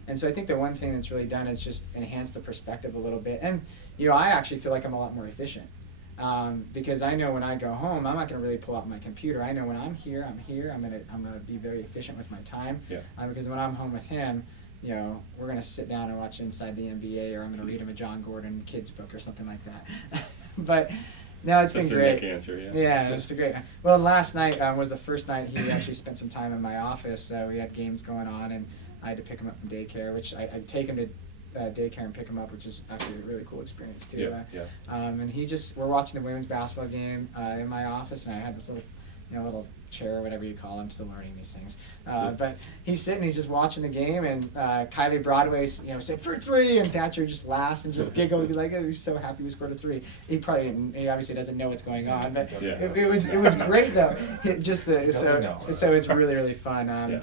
And so I think the one thing that's really done is just enhance the perspective a little bit. And, I actually feel like I'm a lot more efficient. Because I know when I go home, I'm not going to really pull out my computer. I know when I'm here. I'm gonna be very efficient with my time. Because when I'm home with him, we're going to sit down and watch Inside the NBA, or I'm going to read him a John Gordon kids book or something like that. But no, it's been great. Answer, yeah, it's great. Well, last night was the first night he actually spent some time in my office. We had games going on, and I had to pick him up from daycare, which I take him to daycare and pick him up, which is actually a really cool experience too. And we're watching the women's basketball game in my office, and I had this little chair or whatever you call it. I'm still learning these things. But he's sitting, he's just watching the game, and Kylie Broadway, said for three, and Thatcher just laughs and just giggled, like, oh, he's so happy we scored a three. He obviously doesn't know what's going on, but it was great though. So it's really, really fun.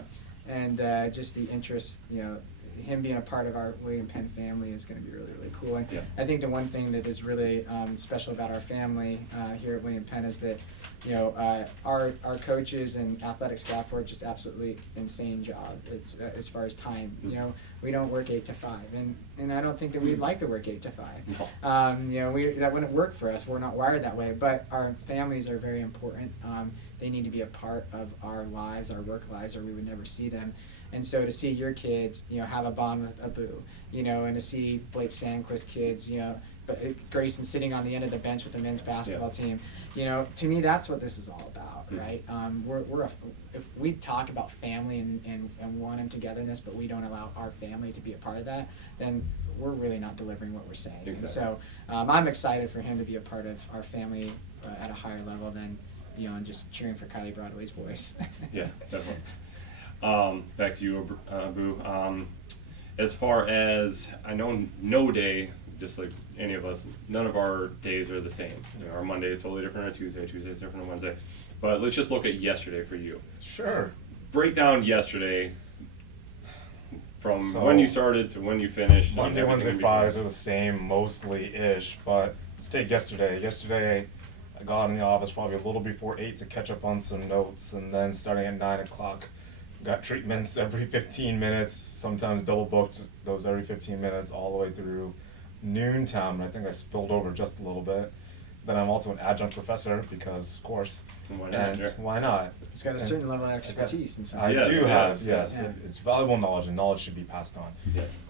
And just the interest, him being a part of our William Penn family is going to be really, really cool. And I think the one thing that is really special about our family here at William Penn is that our coaches and athletic staff work just absolutely insane job. It's as far as time. We don't work 8 to 5, and I don't think that we'd like to work 8 to 5. That wouldn't work for us. We're not wired that way. But our families are very important. They need to be a part of our lives, our work lives, or we would never see them. And so to see your kids, have a bond with Abu, and to see Blake Sandquist kids, but Grayson sitting on the end of the bench with the men's basketball team, to me that's what this is all about, right? If we talk about family and wanting togetherness, but we don't allow our family to be a part of that, then we're really not delivering what we're saying. Exactly. And so I'm excited for him to be a part of our family at a higher level than and just cheering for Kylie Broadway's voice. Yeah, definitely. Back to you, Abu. As far as I know, no day, just like any of us, none of our days are the same. Our Monday is totally different than Tuesday. Tuesday is different than Wednesday. But let's just look at yesterday for you. Sure. Break down yesterday from when you started to when you finished. Monday, Wednesday, Fridays are the same, mostly-ish. But let's take yesterday. Yesterday, I got in the office probably a little before 8 to catch up on some notes, and then starting at 9 o'clock, got treatments every 15 minutes, sometimes double booked those every 15 minutes all the way through noontime. I think I spilled over just a little bit. Then I'm also an adjunct professor because, of course, Why not? and Sure. why not? It's got a certain level of expertise in some. I Yes, do yes, have, yes. yeah. It's valuable knowledge, and knowledge should be passed on. Yes.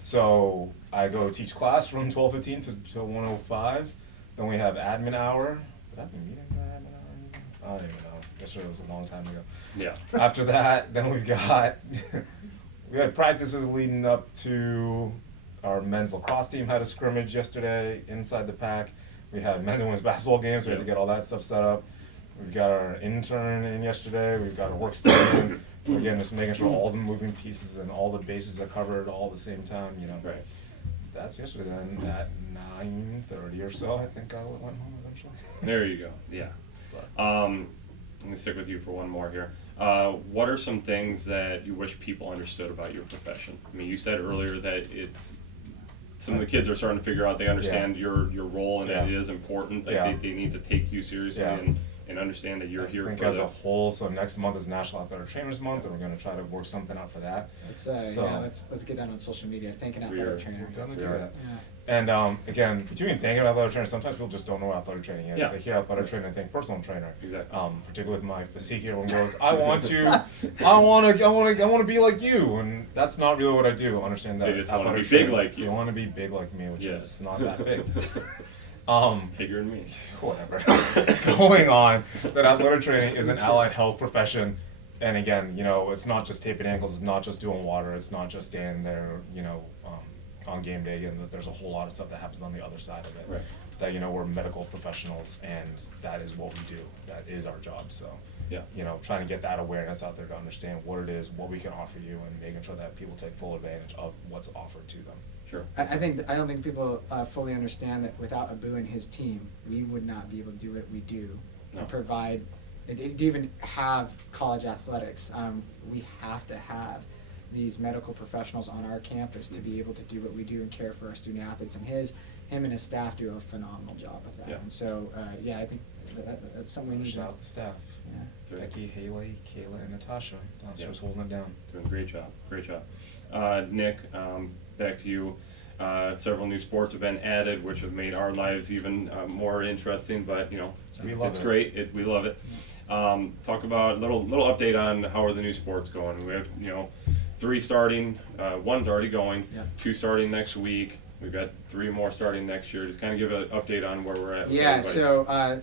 So I go teach class from 12:15 to 1:05. Then we have admin hour. Did I have a meeting for admin hour? I don't even know. Yesterday was a long time ago. Yeah. After that, then we've got we had practices leading up to our men's lacrosse team had a scrimmage yesterday inside the pack. We had men's and women's basketball games. We had to get all that stuff set up. We've got our intern in yesterday. We've got our work study in. So again, just making sure all the moving pieces and all the bases are covered all at the same time. You know. Right. That's yesterday. Then at 9:30 or so, I think I went home eventually. There you go. Yeah. Let me stick with you for one more here. What are some things that you wish people understood about your profession? I mean, you said earlier that it's some of the kids are starting to figure out they understand your role and that it is important. Like Yeah. they need to take you seriously Yeah. and understand that you're here I think for as the a whole, so next month is National Athletic Trainers Month, and we're going to try to work something out for that. Let's So- yeah, let's get that on social media. Thank an We are. athletic trainer. We're going to We do are. that. Yeah. And again, between thinking about athletic training, sometimes people just don't know what athletic training is. Yeah. They hear athletic training and think personal trainer. Exactly. Particularly with my physique here, when goes, I want to be like you, and that's not really what I do. Understand that They just wanna athletic be big training- like you. They want to be big like me, which Yes. is not that big. bigger than me. Whatever. Going on, that athletic training is an allied health profession, and again, it's not just taping ankles, it's not just doing water, it's not just standing there, on game day, and that there's a whole lot of stuff that happens on the other side of it. Right. That we're medical professionals, and that is what we do. That is our job. So, Yeah. trying to get that awareness out there to understand what it is, what we can offer you, and making sure that people take full advantage of what's offered to them. Sure. I don't think people fully understand that without Abu and his team, we would not be able to do what we do No. and provide, and to even have college athletics. We have to have these medical professionals on our campus to be able to do what we do and care for our student athletes. And him and his staff do a phenomenal job with that. Yeah. And so, I think that's something we need Shout to. out the staff. Yeah. Becky, Haley, Kayla, and Natasha. That's Yeah. what's holding it down. Doing a great job. Great job. Nick, back to you. Several new sports have been added, which have made our lives even more interesting. But We love it's it. great. We love it. Talk about little update on how are the new sports going. We have 3 starting. One's already going. Yeah. 2 starting next week. We've got 3 more starting next year. Just kind of give an update on where we're at. with Yeah, everybody. so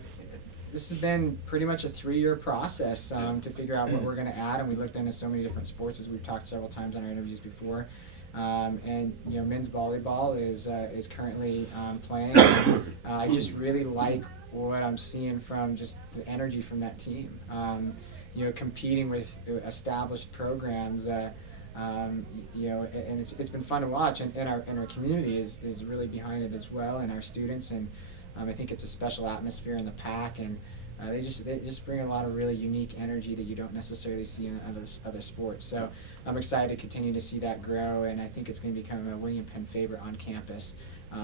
this has been pretty much a 3-year process to figure out what we're going to add, and we looked into so many different sports, as we've talked several times on our interviews before. And men's volleyball is currently playing. I just really like what I'm seeing from just the energy from that team. Competing with established programs. And it's been fun to watch, and our community is really behind it as well, and our students, and I think it's a special atmosphere in the pack, and they just bring a lot of really unique energy that you don't necessarily see in other sports. So I'm excited to continue to see that grow, and I think it's going to become a William Penn favorite on campus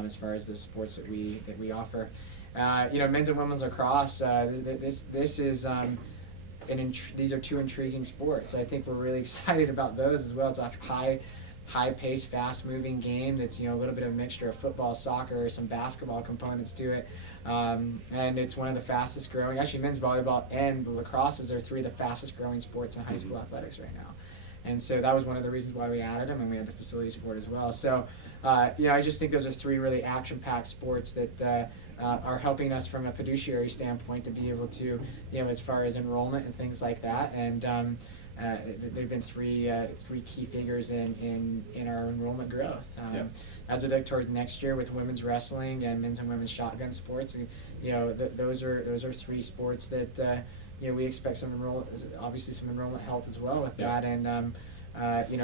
as far as the sports that we offer. Men's and women's lacrosse. This is. These are 2 intriguing sports. I think we're really excited about those as well. It's a high-paced, fast-moving game that's a little bit of a mixture of football, soccer, some basketball components to it, and it's one of the fastest-growing. Actually, men's volleyball and the lacrosses are 3 of the fastest-growing sports in high school athletics right now, and so that was one of the reasons why we added them, and we had the facilities for it as well. So, I just think those are 3 really action-packed sports that. Are helping us from a fiduciary standpoint to be able to, as far as enrollment and things like that, and they've been 3 key figures in our enrollment growth. As we look towards next year with women's wrestling and men's and women's shotgun sports, those are 3 sports that we expect some enrollment help as well with that, and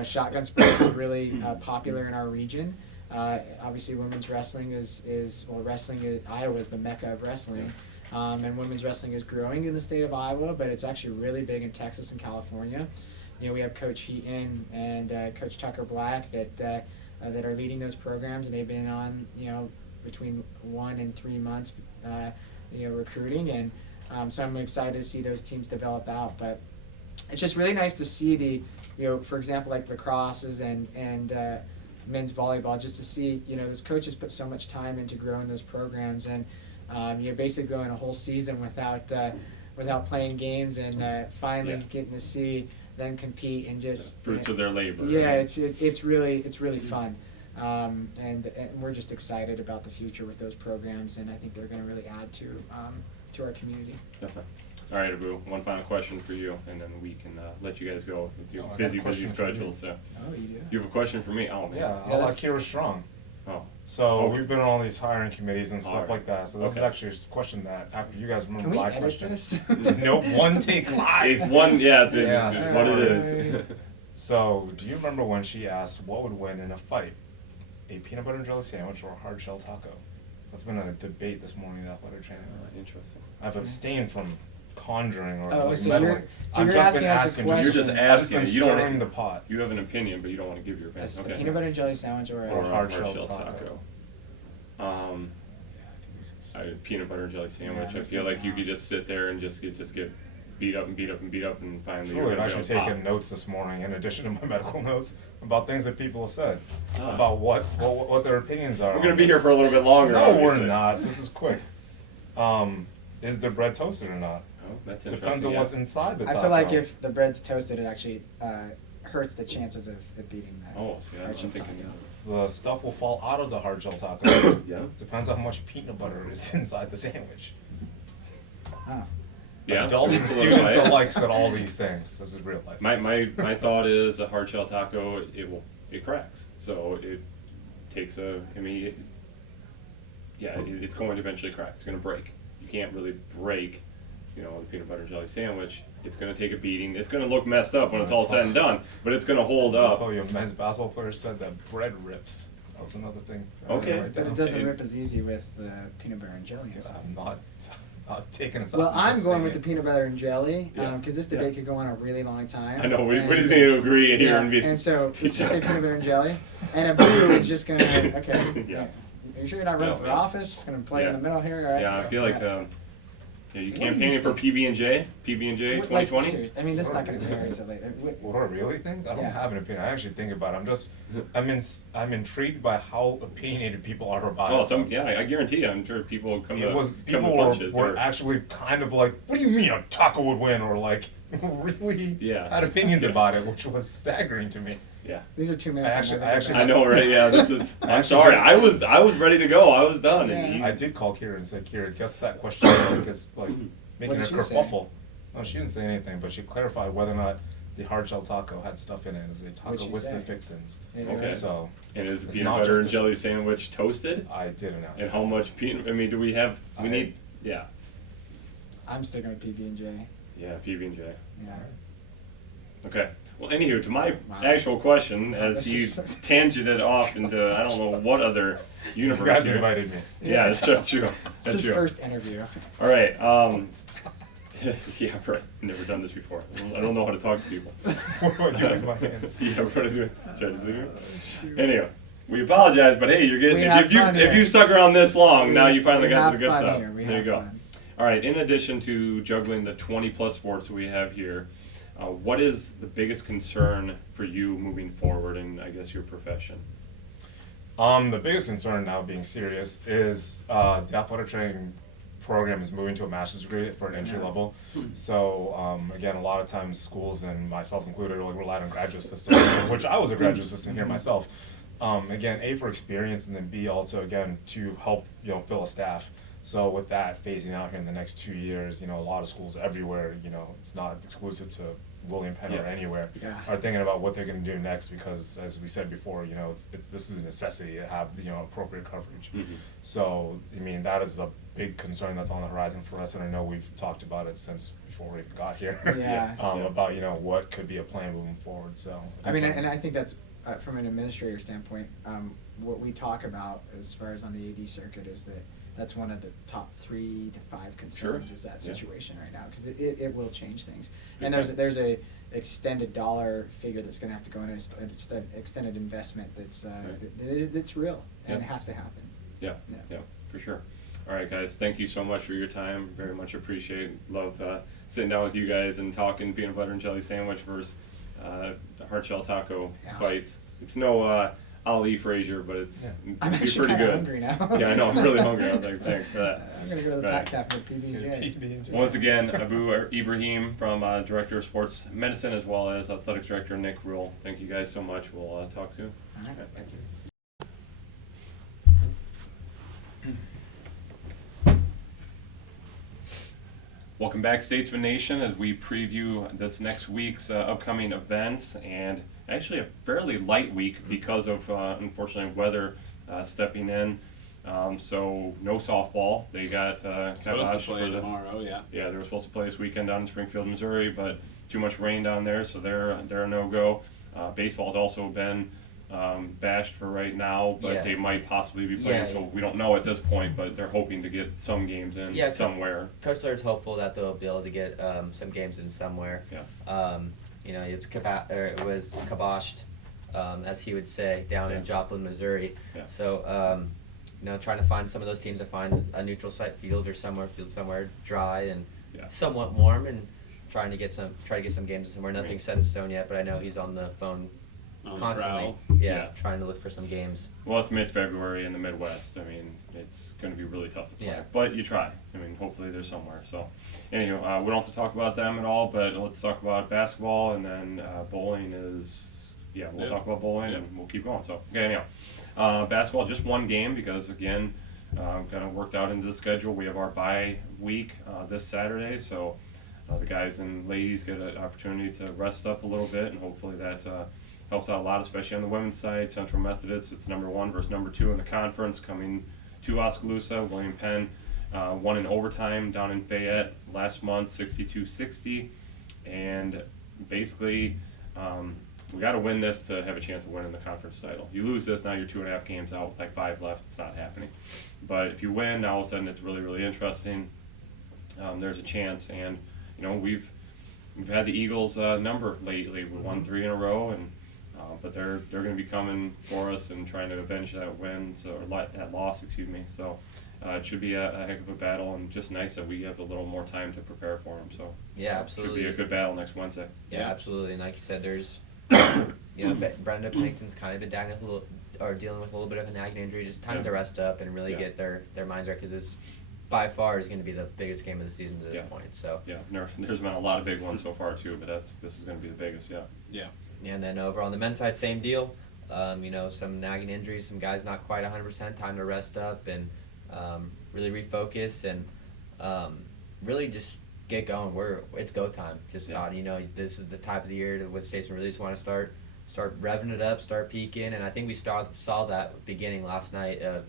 shotgun sports is really popular in our region. Obviously, women's wrestling Iowa is the mecca of wrestling, and women's wrestling is growing in the state of Iowa, but it's actually really big in Texas and California. We have Coach Heaton and Coach Tucker Black that are leading those programs, and they've been on between 1 and 3 months recruiting, and so I'm excited to see those teams develop out. But it's just really nice to see the, for example, like lacrosses and men's volleyball, just to see, those coaches put so much time into growing those programs, and you're basically going a whole season without playing games, and finally getting to see them compete and just fruits of their labor. Yeah, right? it's really fun, and we're just excited about the future with those programs, and I think they're going to really add to our community. Definitely. All right, Abu, one final question for you, and then we can let you guys go with your I got a busy question for schedules. So. Oh, you do? You have a question for me? Oh, man. Yeah, I like Kira Strong. Oh. So we've been on all these hiring committees and stuff Alright. like that. So this is Okay. actually a question that after you guys remember Can we my edit question. this? Nope, one take live. It's one, yeah, it's Yeah, what it sorry. is. So, do you remember when she asked what would win in a fight, a peanut butter and jelly sandwich or a hard shell taco? That's been a debate this morning in athletic training. Interesting. I've abstained from conjuring or Oh, like so meddling. you're- so I've you're just been asking us a asking. You're just question. I've just been asking. You don't stirring wanna- the pot. You have an opinion, but you don't want to give your opinion. A Okay. peanut butter and jelly sandwich or Or a hard shell taco. Peanut butter and jelly sandwich. Yeah, I feel like you could just sit there and just get beat up and beat up and beat up and finally. Truly, I've you're gonna actually be on top. taken notes this morning in addition to my medical notes about things that people have said Ah. about what their opinions are. We're on gonna be this. here for a little bit longer. No, we're obviously. not. This is quick. Is the bread toasted or not? Oh, that's Depends interesting, on yeah. what's inside the taco. I feel like if the bread's toasted, it actually hurts the chances of it beating that. Oh, see, I'm hard shell thinking. taco. the stuff will fall out of the hard shell taco. Yeah. Depends on how much peanut butter is inside the sandwich. Oh. Yeah. Adults and It's a little students light. alike said all these things. This is real life. My thought is a hard shell taco. It cracks. So it takes it's going to eventually crack. It's going to break. You can't really break, the peanut butter and jelly sandwich. It's going to take a beating. It's going to look messed up when it's all said and done, but it's going to hold I'll up. tell you, a men's basketball player said that bread rips. That was another thing. I Okay. write But down. it doesn't rip as easy with the peanut butter and jelly. Because inside. I'm not taking it. Well, I'm going with the peanut butter and jelly Yeah. because this debate could go on a really long time. I know. We And- just need to agree here Yeah, and be. and so let's just say peanut butter and jelly, and a blue is just gonna okay. Yeah. Are you sure you're not running No, for yeah. office? Just gonna play in Yeah. the middle here, all right? Yeah, I feel like Yeah. you What do you campaigning for think? PB&J, Like, 2020. seriously, I mean, this is not gonna be aired until later. What do I really think? I don't Yeah. have an opinion. I actually think about it. I'm intrigued by how opinionated people are about Oh, it. I guarantee you, I'm sure people come It was to people punches. were or- actually kind of like, what do you mean a taco would win? Or like really had opinions about it, which was staggering to me. Yeah. These are 2 minutes. I I'm actually- I know, right? Yeah, this is. I I'm actually sorry. did- I was ready to go. I was done. And Yeah. you, I did call Kira and said, Kira, guess that question is like making did a she say? kerfuffle. No, she didn't say anything, but she clarified whether or not the hard shell taco had stuff in it. Is a taco What'd she with say? the fixins. Okay. So And is It's peanut not butter just and a- jelly sandwich toasted? I did announce And that. how much peanut? I mean, do we have? We I- need. Yeah. I'm sticking with PB&J. Yeah. PB&J. Yeah. Okay. Well, anywho, to my Wow. actual question, as This he is- tangented off into I don't know what other You universe. guys here. invited me. Yeah, that's just true. This That's is true. first interview. All right. Yeah, right. Never done this before. I don't know how to talk to people. What do I do with my hands? Yeah, what do I do? Try to think. Anyway, we apologize, but hey, you're getting We have if you fun if here. you stuck around this long, now you finally We got to have the good fun stuff. here. We There you have go. fun. All right. In addition to juggling the 20+ sports we have here, what is the biggest concern for you moving forward in, I guess, your profession? The biggest concern, now being serious, is the athletic training program is moving to a master's degree for an entry level. So again, a lot of times schools, and myself included, will rely on graduate assistants, which I was a graduate assistant here myself. Again, A, for experience, and then B, also again to help fill a staff. So with that phasing out here in the next 2 years, a lot of schools everywhere, it's not exclusive to William Penn or Yeah. anywhere, Yeah. are thinking about what they're going to do next because, as we said before, this is a necessity to have appropriate coverage. Mm-hmm. So I mean that is a big concern that's on the horizon for us, and I know we've talked about it since before we even got here. Yeah. About what could be a plan moving forward. So I mean, and I think that's from an administrator standpoint, what we talk about as far as on the AD circuit is that that's one of the top 3 to 5 concerns Sure. is that Yeah. situation right now because it will change things. Big And time. there's a extended dollar figure that's going to have to go in, an extended investment that's that's real and Yeah. it has to happen. Yeah, Yeah. yeah, for sure. All right, guys, thank you so much for your time. Very much appreciate. Love sitting down with you guys and talking peanut butter and jelly sandwich versus hard shell taco bites. It's no Ali Frazier, but it's I'm it'd be actually pretty kind of good. hungry now. Yeah, I know. I'm really hungry. I was like, thanks for that. I'm gonna go to the Right. Fat Cafe with PB&J. Once again, Ibrahim from Director of Sports Medicine, as well as Athletics Director Nick Rule. Thank you guys so much. We'll talk soon. All right. Okay, thanks. Welcome back, Statesman Nation, as we preview this next week's upcoming events, and actually a fairly light week because of, unfortunately, weather stepping in. So no softball. They got Supposed kiboshed to play for the tomorrow, yeah. Yeah, they were supposed to play this weekend down in Springfield, Missouri, but too much rain down there, so they're a no-go. Baseball's also been bashed for right now, but Yeah. they might possibly be playing, Yeah. so we don't know at this point, but they're hoping to get some games in Yeah, somewhere. Coach Laird's hopeful that they'll be able to get some games in somewhere. Yeah. You know, it was kiboshed, as he would say, down in Joplin, Missouri. Yeah. So, you know, trying to find some of those teams to find a neutral site field or somewhere dry and Yeah. somewhat warm, and try to get some games in somewhere. Nothing's set in stone yet, but I know he's on the phone On the constantly. prowl. Yeah, trying to look for some games. Well, it's mid-February in the Midwest. I mean, it's going to be really tough to play. Yeah. But you try. I mean, hopefully they're somewhere. So, anyhow, we don't have to talk about them at all, but let's talk about basketball, and then bowling is, we'll talk about bowling, and we'll keep going. So, okay, anyhow. Basketball, just one game because, again, kind of worked out into the schedule. We have our bye week this Saturday, so the guys and ladies get an opportunity to rest up a little bit, and hopefully that helps out a lot, especially on the women's side. Central Methodist, it's #1 versus #2 in the conference, coming to Oskaloosa. William Penn won in overtime down in Fayette last month, 62-60, and basically we got to win this to have a chance of winning the conference title. You lose this, now you're 2.5 games out, like 5 left. It's not happening. But if you win, now all of a sudden it's really, really interesting. There's a chance, and you know we've had the Eagles number lately. We won 3 in a row, and but they're going to be coming for us and trying to avenge that win, that loss, excuse me. So it should be a heck of a battle, and just nice that we have a little more time to prepare for them. So Yeah, absolutely. should be a good battle next Wednesday. Yeah, absolutely. And like you said, there's, you know, Brenda Pennington's kind of been dealing with a little bit of a nagging injury. Just time to rest up and really get their minds right, because this by far is going to be the biggest game of the season to this point. So there's been a lot of big ones so far too, but this is going to be the biggest. Yeah. And then over on the men's side, same deal. You know, some nagging injuries, some guys not quite 100%. Time to rest up and really refocus and really just get going. It's go time. Just about, you know, this is the type of the year that Statesman really just want to start revving it up, start peaking, and I think we saw that beginning last night of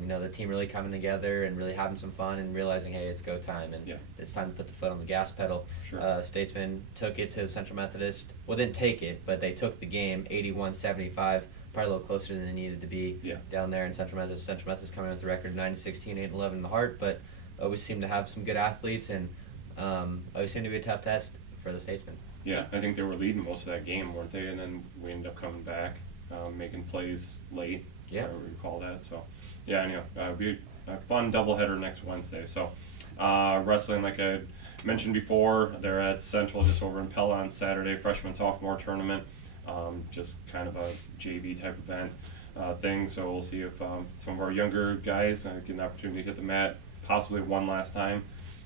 you know, the team really coming together and really having some fun and realizing, hey, it's go time and it's time to put the foot on the gas pedal. Sure. Statesman took it to Central Methodist. Well, didn't take it, but they took the game 81-75, probably a little closer than it needed to be down there in Central Methodist. Central Methodist coming with a record 9-16, 8-11 in the heart, but always seem to have some good athletes and always seem to be a tough test for the Statesmen. Yeah, I think they were leading most of that game, weren't they? And then we ended up coming back, making plays late. Yeah. I recall that. So, yeah, anyhow, it'll be a fun doubleheader next Wednesday. So, wrestling, like I mentioned before, they're at Central just over in Pella on Saturday, freshman sophomore tournament. Just kind of a JV type event thing. So we'll see if some of our younger guys get an opportunity to hit the mat, possibly one last time.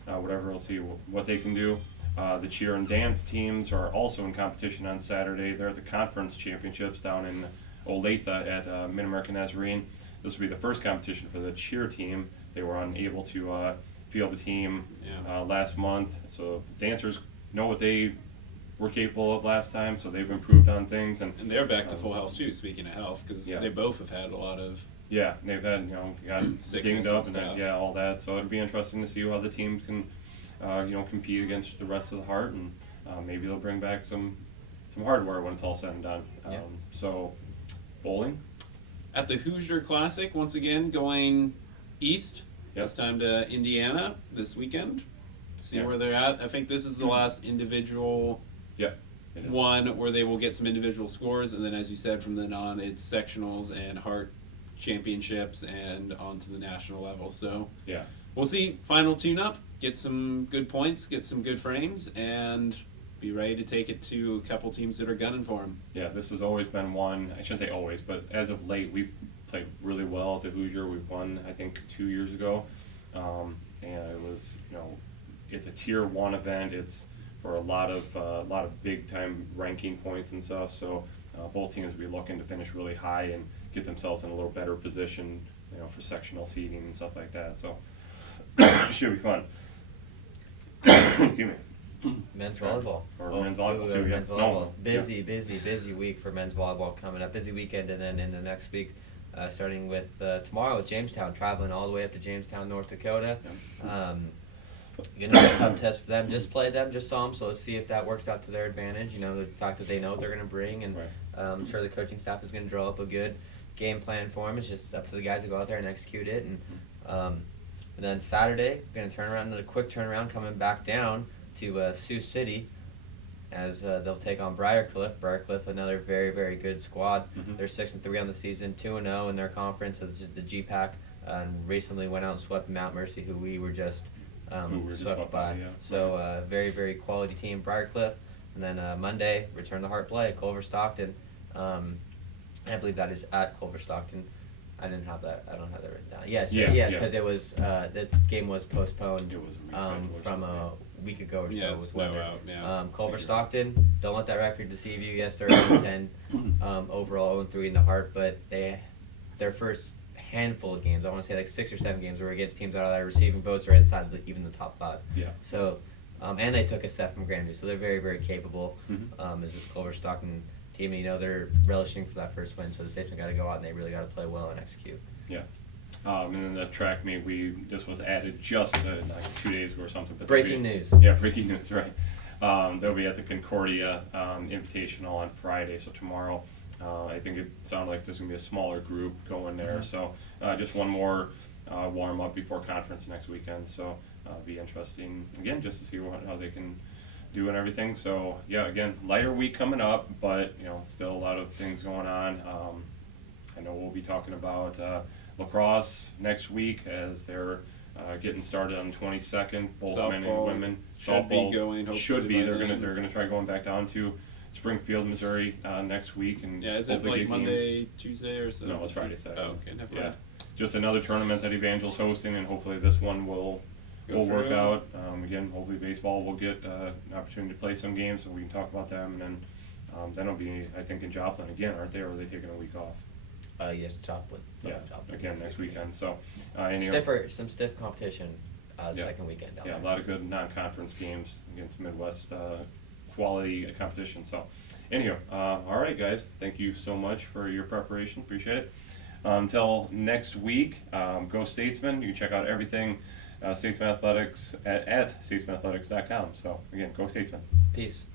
Whatever, we'll see what they can do. The cheer and dance teams are also in competition on Saturday. They're at the conference championships down in Olathe at Mid-American Nazarene. This will be the first competition for the cheer team. They were unable to field the team last month. So dancers know what they were capable of last time, so they've improved on things. And they're back to full health too, speaking of health, because they both have had a lot of they've had, got dinged up and all that. So it'll be interesting to see how the teams can compete against the rest of the heart, and maybe they'll bring back some hardware when it's all said and done. So bowling at the Hoosier Classic, once again going east. This time to Indiana this weekend. See where they're at. I think this is the last individual one where they will get some individual scores, and then, as you said, from then on it's sectionals and heart championships and on to the national level. So we'll see. Final tune-up get some good points, get some good frames, and be ready to take it to a couple teams that are gunning for them. Yeah, this has always been one, I shouldn't say always, but as of late, we've played really well at the Hoosier. We've won, I think, 2 years ago. And it was, it's a tier 1 event. It's for a lot of big time ranking points and stuff. So both teams will be looking to finish really high and get themselves in a little better position, for sectional seeding and stuff like that. So it should be fun. Excuse me. Men's volleyball. Or men's volleyball too, yeah. Men's volleyball. Busy week for men's volleyball coming up. Busy weekend, and then in the next week, starting with tomorrow with Jamestown, traveling all the way up to Jamestown, North Dakota. Gonna be a tough test for them. Just played them, just saw them, so let's see if that works out to their advantage. The fact that they know what they're gonna bring, and I'm sure the coaching staff is gonna draw up a good game plan for them. It's just up to the guys to go out there and execute it. And then Saturday, we're gonna turn around, a quick turnaround, coming back down to Sioux City, as they'll take on Briarcliff. Briarcliff, another very, very good squad. They're 6-3 on the season, 2-0 in their conference, the GPAC, and recently went out and swept Mount Mercy, who we were just swept by. Yeah. So very, very quality team, Briarcliff. And then Monday, return to Hart Play, Culver Stockton. I believe that is at Culver Stockton. I don't have that written down. Yes, because it was this game was postponed. It was rescheduled from a week ago or so. Yeah, with snow weather. out, yeah. Culver Stockton, don't let that record deceive you. Yes, they're 0-10 overall, 0-3 in the Hart, but their first handful of games, I want to say like 6 or 7 games, were against teams that are receiving votes or inside even the top 5. Yeah. So, and they took a set from Grandview, so they're very, very capable. As this Culver Stockton team, they're relishing for that first win, so the Statesmen got to go out and they really got to play well and execute. Yeah. And then the track meet, this was added just like 2 days ago or something. But Breaking news. Yeah, breaking news, right. They'll be at the Concordia Invitational on Friday, so tomorrow. I think it sounded like there's going to be a smaller group going there. So just one more warm up before conference next weekend. So be interesting, again, just to see how they can do and everything. So yeah, again, lighter week coming up, but still a lot of things going on. I know we'll be talking about lacrosse next week as they're getting started on the 22nd. Both men and women. Should be going. Should be. They're gonna try going back down to Springfield, Missouri next week, and is it like Monday, Tuesday, or so? No, it's Friday, Saturday. Oh, okay, never mind. Yeah, just another tournament that Evangel's hosting, and hopefully this one will work out. Again, hopefully baseball will get an opportunity to play some games, so we can talk about them, and then it'll be, I think, in Joplin again, aren't they? Or are they taking a week off? Yes, Joplin. Yeah, Joplin. Again next weekend. So some stiff competition. Second weekend down there. A lot of good non-conference games against Midwest quality competition. So, anyhow, all right, guys, thank you so much for your preparation. Appreciate it. Until next week, go Statesmen. You can check out everything Statesmen Athletics at statesmenathletics.com. So, again, go Statesmen. Peace.